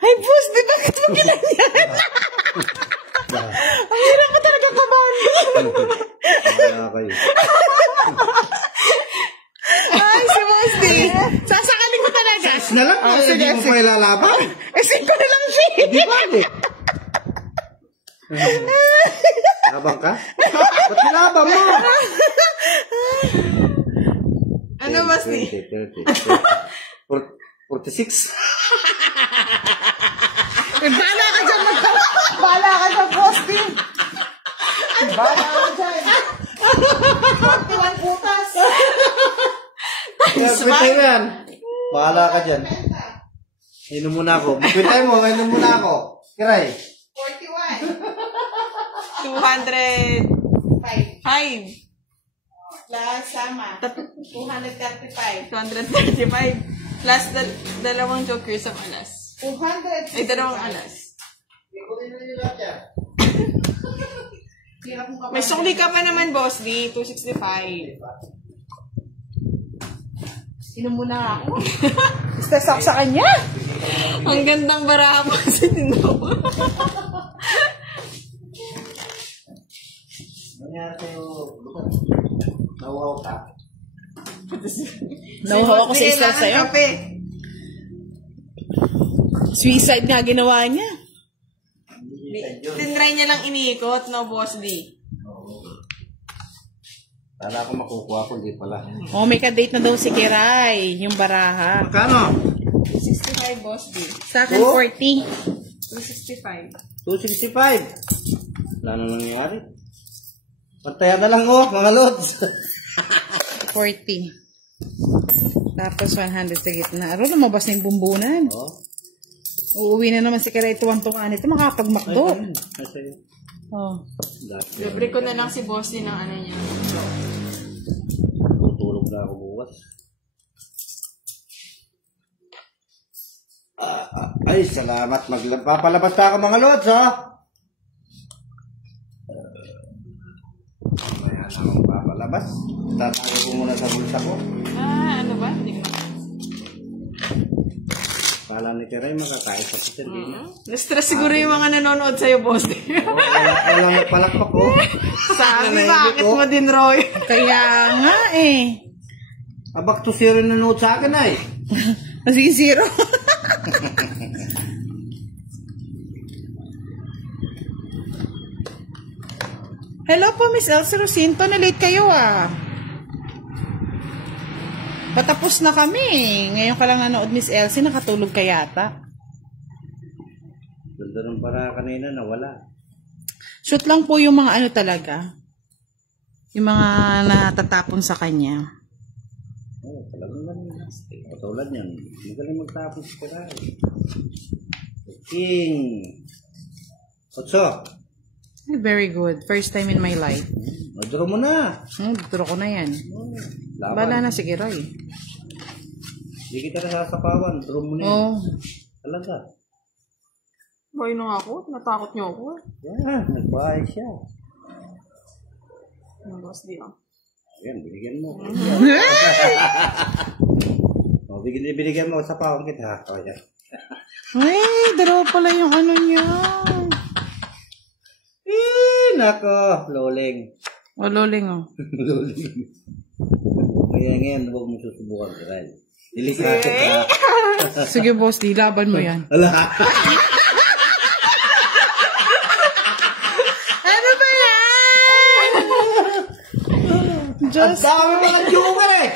Ay, Boss D, bakit mo ginanyan? Ang hirap ko talaga kabanding. Kaya kayo. Ay, si Boss D. Sasakalin ko talaga. Na lang, hindi mo pa ilalaban. Siko na lang siya. Di ba, Labang ka? Ba't nilabang mo? Ano, Boss D? 46. Bala ka dyan, Bala ka dyan, Boss D. Bala ka dyan. 41 putas. Pwede yan. Bahala ka dyan. Inom muna ako. Pwede mo, inom muna ako. Kiray. 41. 205. 5. Plus, sama. 235. 235. Plus dalawang jokers ang alas. 200. Ay, dalawang alas. May sukli ka pa naman, Boss D. 265. Inom muna ako. Stress ako sa kanya. Ang gandang baraha pa sa tinawa. Nangyari sa'yo, nauhaw ka. Nauhaw ako sa stress sa'yo. Suicide nga ginawa niya. Tinry niya lang iniikot, no, Boss D? Kala ko makukuha ko, hindi pala. Oh, may ka-date na daw si Kiray, yung baraha. Magkano? 65, Boss D. Sa akin, 40. 265. 265. Wala na nangyari. Pantayan na lang mga lods. 40. Tapos 100 sa gitna. Aro, lumabas na yung bumbunan. Oh. Uuwi na naman si Kiray tuwang-tuwang nito, makapag-makdo. Ay, sa'yo. Oh. Libre ko na lang si Boss D ng ano niya. Tutulog na ako bukas. Ay, salamat. Papalabas pa ako mga lods, ha? Mamaya na akong papalabas. Tatago ko muna sa bulsa ko. Ano ba? Hindi ko. Kala ni Kiray makakain sa Pizarina. Na-stress siguro yung mga nanonood sa'yo, Boss D. Walang palakpak ko. Sabi, bakit mo din, Roy? Kaya nga eh. Abak to zero nanood sa akin ay. Sige, zero. Hello po, Miss Elsie Rosinto. Na-late kayo ah. Patapos na kami. Ngayon ka lang nanood, Miss Elsie. Nakatulog ka yata. Ganda ng para kanina nawala. Shoot lang po yung mga ano talaga. Yung mga natatapon sa kanya. Oh, talagang lang. Patulad yan. Magaling magtapos ka na. King. Otso. Very good. First time in my life. Maduro mo na. Duro ko na yan. Laban. Bala na, sige, Roy. Hindi kita nasasapawan. Duro mo na yan. Oh. Talaga. Boy nung ako, natakot niyo ako. Yan, nagbahay siya. Ano, Boss D, oh. Ayan, binigyan mo. O, binigyan mo sa pawang kita. O, yan. Ay, dalawa pala yung ano niya. Nako, loling. O, loling oh. Loling. Kaya ngayon, huwag mo susubukan ka rin. Delikado ka. Sige, boss, di laban mo yan. Ala. Ano ba yan? Ang Just, dami mga joker eh.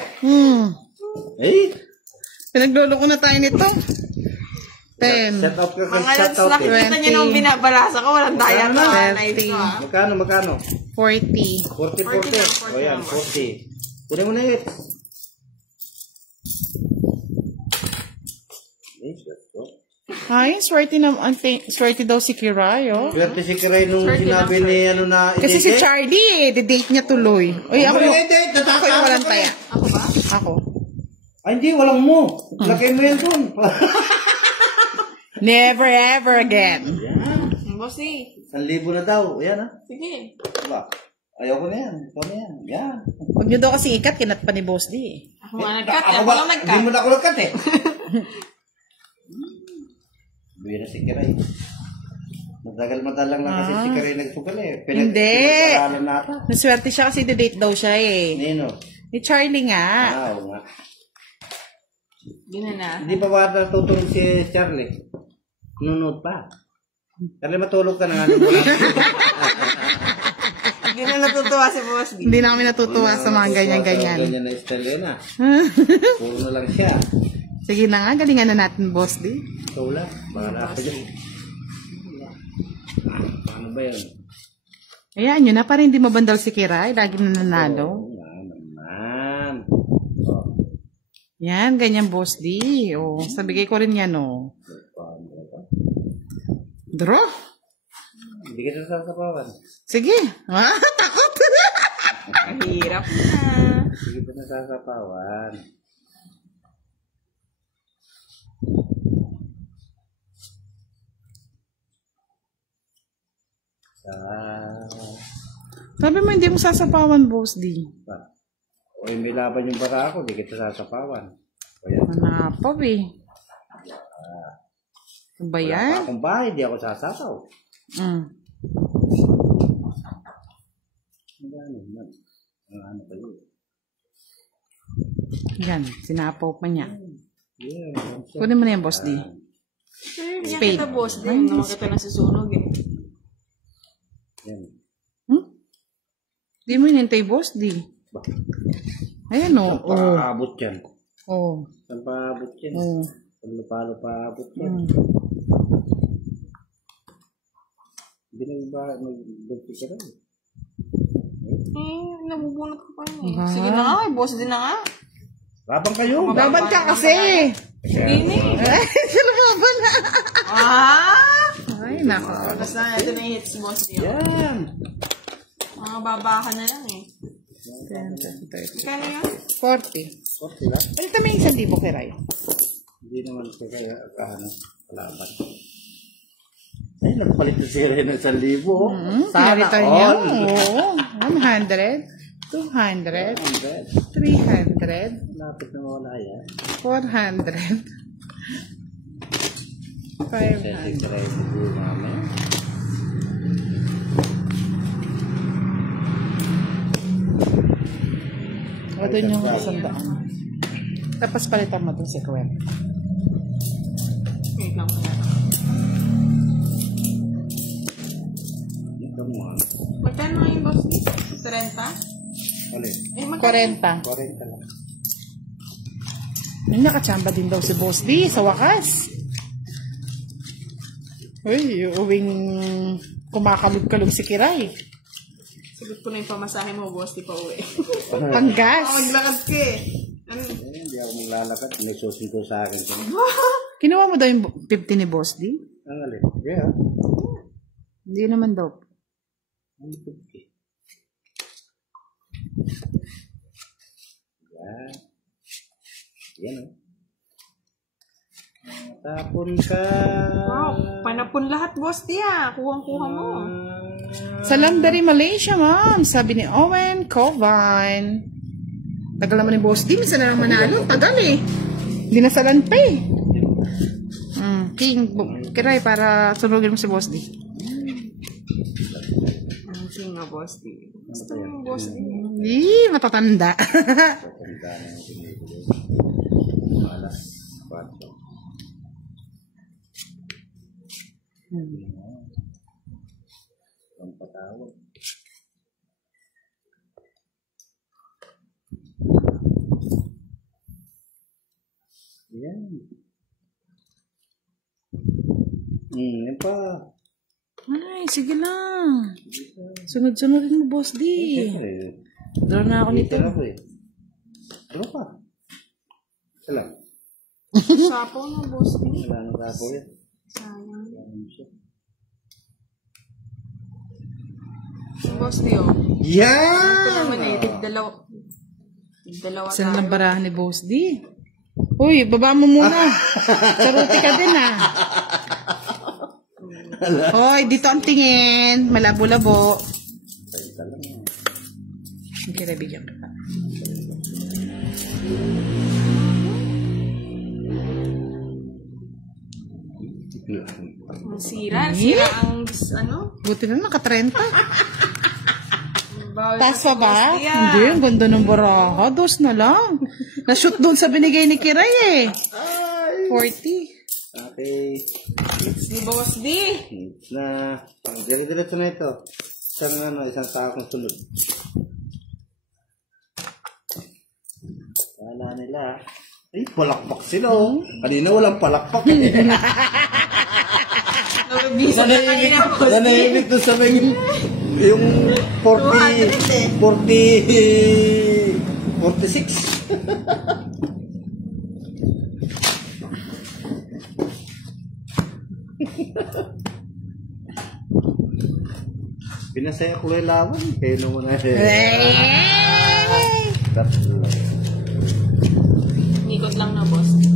pinagluloko na tayo nito. 10. Shut out ka Mga shut lods, out eh. nakikita nyo nung binabalasa ko, walang daya to. Nice to ah. Magkano? 40. 40. O yan, 40. Kunin mo na yun. Ay, swerte daw si Kiray, oh. Swerte si Kiray nung sinabi ni ano na Kasi si Charlie, date niya tuloy. Uy, ako yung walang taya. Ako ba? Ako. Ay, hindi, walang mo. Lagay mo yan dun. Never ever again. Yan. Bossy. 1,000 na daw. Yan ha. Sige. Diba? Ayaw ko na yan. Ikaw na yan. Yan. Huwag niyo daw kasi ikat, kinat pa ni Boss D. Ako nga nag-cut. Ako Ako ba? lang Hindi nag-cut. mo na ako nag-cut eh. Buwi na si Kiray. Madagal-madalang lang kasi si Kiray nagsugal eh. Hindi. Pinag-aralan nata. Naswerte siya kasi date daw siya eh. Nino. Ni Charlie nga. Oo nga. Ginana. Hindi pa ba natutulog si Charlie? Nunod pa. Charlie, matulog ka na nga. Hindi na natutuwa si Boss D. Hindi namin natutuwa sa mga ganyan-ganyan. Ganyan na style na. Puro na lang siya. Sige na nga, galingan na natin, Boss D. Ikaw lang. Bahala ka dyan. Paano ba yan? Ayan, yun na pa rin, di mabandal si Kiray. Lagi na nanalo. Oo nga naman. Yan, ganyan, Boss D. O, sabigay ko rin yan, o. Draw. Hindi ka sasapawan. Sige. Ah, takot. Mahirap na. Sige pa nasasapawan. Sabi mo, hindi mo sasapawan, Boss D. O yung may laban yung bara ako, di kita sasapawan. O yan. Manapaw, eh. Ano ba Wala yan? pa akong bahay, di ako sasapaw. Ano ba yun? Yan, sinapaw pa niya. Yeah, Kunin mo na yan, Boss D. Hindi kita Boss D. Naman kita nasusunog eh. yan. Di mo hinintay, Boss D. Ayan, o. Saan pa abot yan? Oh. Saan pa abot yan? Oh. Palo pa abot yan. Hindi na ba nag-bulti ka rin? Nabubunot ko pa yun eh. Sige na nga, Boss D na nga. Laban kayo! Laban ka kasi! Hindi na eh. Lumaban na! Ay, nako. Basta ito na yung hits, Boss D. Yan! Mga babakan na lang eh. 10, 30. Kano yun? 40. Sorte lang. Balik naman yung 1,000 Kiray. Hindi naman kaya laban. Ay, nagpalit na si Ren ng 1,000. Sana Pinalitan niya. all! Oo. 100. 200. 300. Lapit na wala yan. 400. 500. Kasi try mo doon namin. O, doon yung 100. Tapos palitan mo doon si Gwen. Wait lang pala. Ito mo. Magkano nga yung Boss D? 30? Alin? Eh, magkano? 40. 40 lang. Yung nakachamba din daw si Boss D sa wakas. Uy, uwing kumakalog-kalog si Kiray. Sagot ko na yung pamasahe mo, Boss D, pa uwi. Ang gas. Maglakad ka eh. Hindi ako maglalakad. May susunod sa akin. Kinuha mo daw yung 50 ni Boss D? Ang alin? Yeah. Hindi naman daw. Ang 50. Yan. Yan o. Tapon ka. Wow, panapon lahat, Boss D ah. Kuhang-kuha mo. Sa Landary, Malaysia, ma'am. Sabi ni Owen Covan. Tagal naman ni Boss D. Minsan na lang manalo. Tagal eh. Hindi nasalan pa eh. King, kiray para sunugin mo si Boss D. Ang king na Boss D. Gusto mo yung Boss D? Matatanda. Matanda na yung pinili. Malas. Pato. Ang patawag. Yan. Yan pa. Ay, sige lang. Sunod-sunodin mo, Boss D. Siyempre. Draw na ako nito. Ako eh. Ano pa? Isa lang. Sapo na Boss D. Wala nang sapo yan. Sayang. Ano siya? Yung Boss D, oh. Yan! Ito naman eh. Tigdalawa. Tigdalawa Saan tayo. lang barahan ni Boss D? Uy, baba mo muna. Charuti ka din ah. Hoy, dito ang tingin. Malabo-labo. Salita lang. Sige, bigyan ka. Ang sira. Sira ang, ano? Buti na naka-30. Bawal Taas pa ba? Boss D, ah. Hindi, ang ganda ng baraha. Dos na lang. Na-shoot doon sa binigay ni Kiray eh. 40. Okay. It's ni Boss D. Na, dire-diretso na ito. Isang takong sunod. Wala nila. Ay, palakpak sila oh. Kanina walang palakpak eh. Nabibisa na kanina Boss D. Nanahimik doon sa may yung 40, 46. Pinasaya ko yung lawan. Kaya naman na tatlo. Ikot lang na Boss D.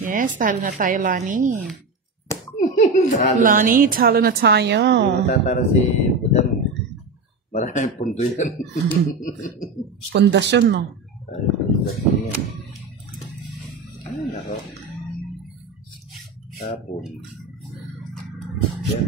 Yes, talo na tayo, Lani. Lani, talo na tayo. Matatara si Budang. Maraming pundo yan. Pundasyon, no? Ay, pundasyon yan. Ay, nako. Tapon. Yan.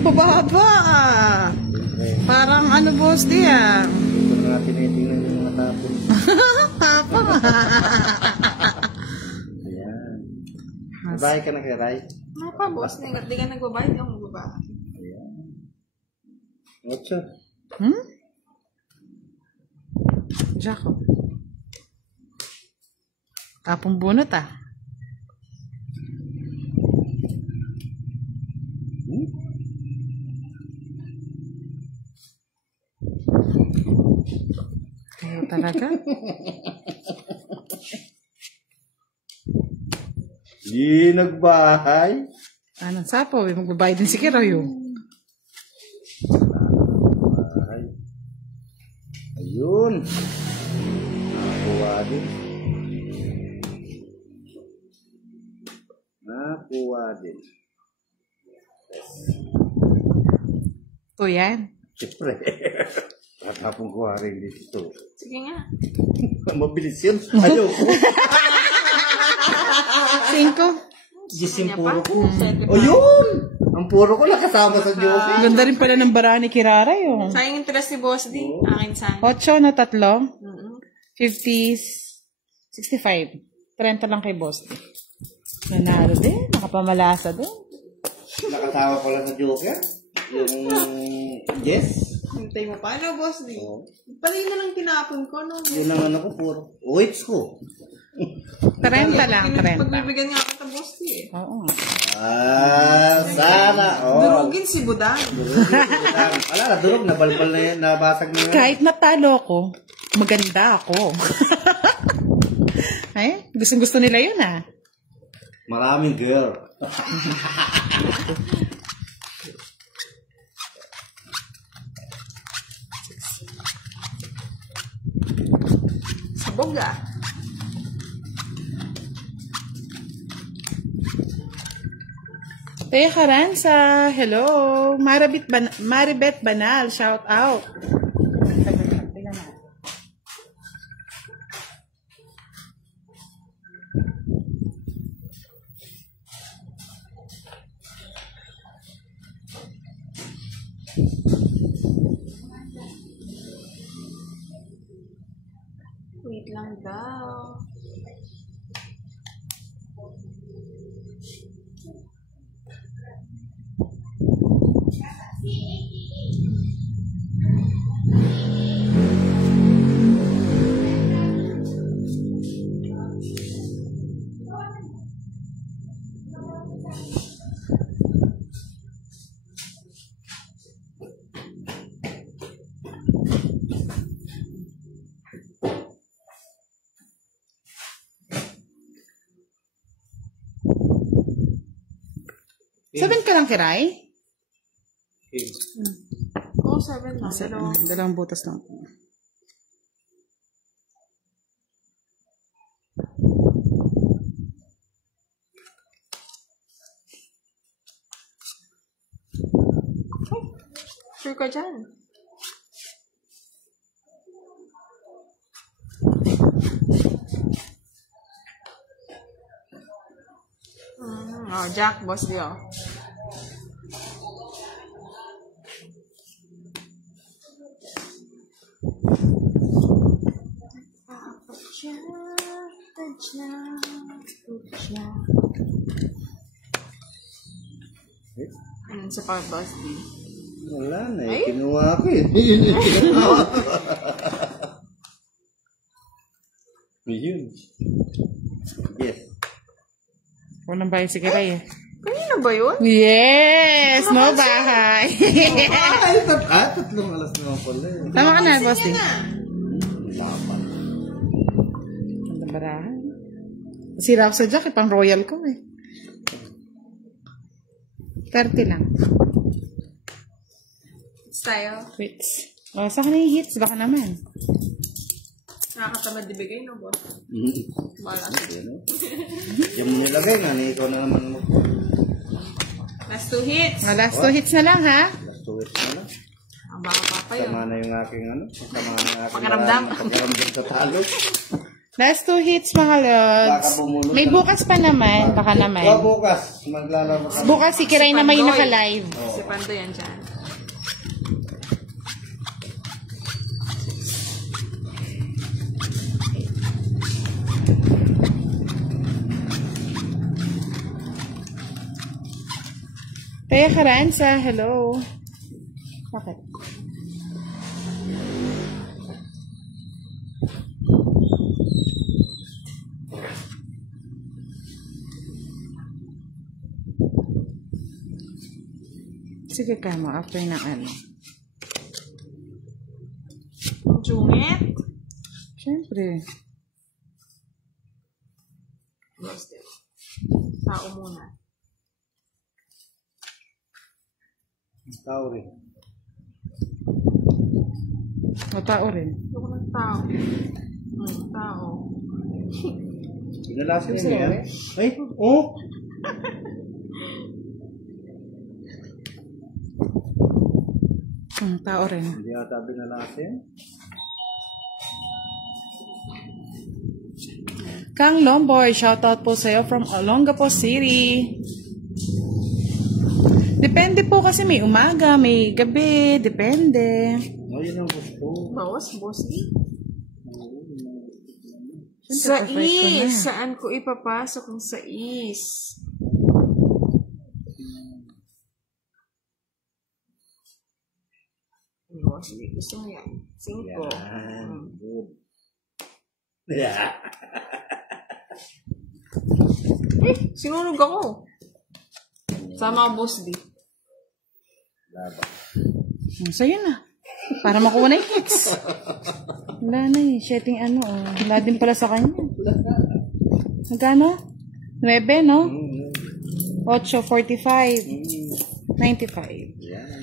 Bababa. Parang ano, Boss D ah. Ito na nga tinitingnan yung mga tapon. Papa. Ayan. Babae ka na kay Rai? Ano pa Boss D? Di ka nagbabayad yung magbabayad. Ayan. 8. Jacob. Tapong bunot ah. Kayo talaga? Di nagbahay. Anong sapo? Magbabayad din si Kiroy. Bahay. Ayun. Nakuha din. Nakuha din. Ito yan. Siyempre. Tatapong ko rin dito. Sige nga. Mabilis yun. Ayoko. 5. Yes, yung puro ko. Siyempre O yun! Ang puro ko nakasama sa joke. Ganda rin pala ng barahan ni Kiraray. Oh. Sayang interest si Boss D. Akin sana. 8 na 3. Mm-mm. 50, 65. 30 lang kay Boss. Nanalo din. Nakapamalasa din. Nakasama pala sa joke. Yung yes. Hintay mo pa. Ano, Boss D? Oo. Pala yun na lang tinapon ko, no? Yun ang ano ko puro. Weights ko. 30 lang, 30. Pagbibigyan nga kita, Boss D eh. Oo. Sana. Oh. Durugin si Budang. Wala na, durog. Nabalbal na yan. Nabasag na yan. Kahit natalo ko, maganda ako. Ay, gustong-gusto nila yun ah. Maraming girl. Sabog ah. Taya Caranza, hello. Maribet Banal, shout out. Wait lang daw. Sabihin ka lang, Kiray? Oh, 7 lang. Dalawang butas lang. Sure ka dyan. Oh, Jack, boss Dio. Sa pag-boss Dio. Wala na Ay? eh. Kinuha ko eh. Kinuha ko. Yun. Yes. Walang bahay si Kiray eh. Kanina ba yun? Yes! No bahay! Ay, tatlong alas naman pala eh. Tama ka na, boss D. Lapa. Ang barahan. Sira ako sa jacket, pang royal ko eh. 30 lang. Style. Wait. O, sa kanina yung hits, baka naman. Nakakatamad ibigay, no, boss? Bahala. Diyan mo nilagay nga, ikaw na naman mo. Last 2 hits. Mga last 2 hits na lang, ha? Last 2 weeks na lang. Ang baka pa yun. Sama na yung aking ano. Sama na yung aking Pakiramdam. pakiramdam sa talo. Last 2 hits, mga lods. Baka bumunod May na- bukas pa naman, baka naman. Bukas. Maglalaro ka. Bukas si Kiray na may Pandoy. naka-live. Si Pando yan dyan. Taya Caranza, hello. Bakit? Sige ka mo, after ng ano. Ang jungit. Siyempre. Boss Dio. Tao muna. Tao rin. Matao rin. Ayoko ng tao. Tao. Pinalasin mo yan. Ay, oh! Tao rin. Hindi ata binalasin. Kang Lomboy, shoutout po sa'yo from Olongapo City. Depende po kasi may umaga, may gabi, depende. Oh, yun ang gusto. Bawas, boss Dio. Siyempre, Sa perfect ko na. is. Saan ko ipapasok ang sa is? Boss Dio, gusto mo yan? 5. Yan. Good. Yeah. Sinunog ako. Sama ang boss Dio. Laban. Sa'yo na. Para makuha na yung hits. Wala na eh. Sheting ano. Oh. Wala din pala sa kanya. Magkano? 9, no? 8.45. 95. Yan.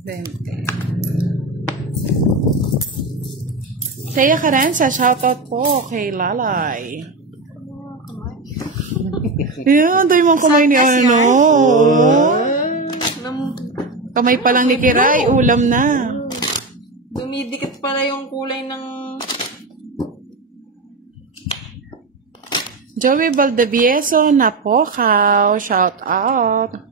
20. Thea Carenza, shoutout po kay Lalay. Yan, tayo mong kamay ni ano. Kamay pa lang ni Kiray, ulam na. Dumidikit pala yung kulay ng... Joey Valdevieso, Napokaw, shout out.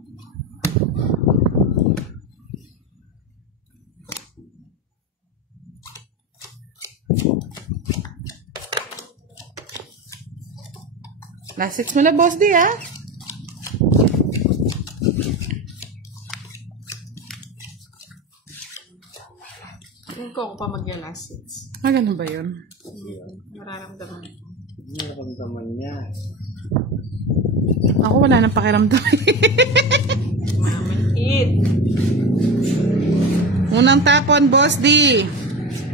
Last 6 mo na, boss di ah. Hindi ko ako pa mag-last hits. Ah, ganun ba yun? Nararamdaman. Nararamdaman niya. Ako wala nang pakiramdam. Maman hit. Unang tapon, boss di.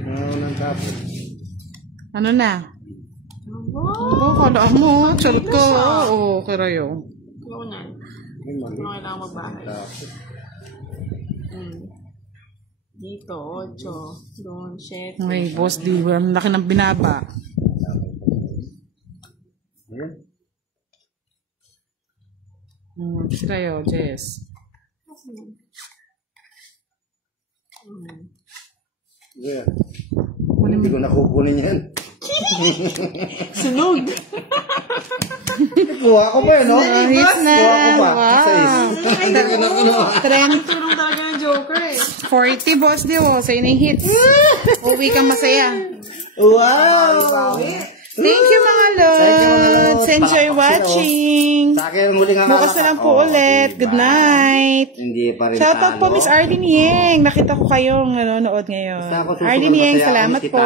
Unang tapos. Ano na? Oo, kala mo. Charot ko. Oo, kirayo. Ako na. Ay, mali. Ano kailangan magbahay? Tapos. Dito, 8. Doon, 7. Ay, boss di. Ang laki ng binaba. Ayan. Kirayo, Jess. Ayan. Hindi ko nakukunin yan. Sunog! Kuha ko pa yun, no? Hit na. Kuha ko pa. Wow. Hindi ko na kinuha. Trend Tulong talaga ng Joker eh. 40, boss di. Oh, sa'yo na yung hits. Uwi kang masaya. Wow! Thank you, mga lods. Enjoy watching. Sa akin, muling ang Bukas na lang po ulit. Good night. Hindi pa rin Shoutout po, Miss Arlene Yeng. Nakita ko kayong nanonood ngayon. Arlene Yeng, salamat po.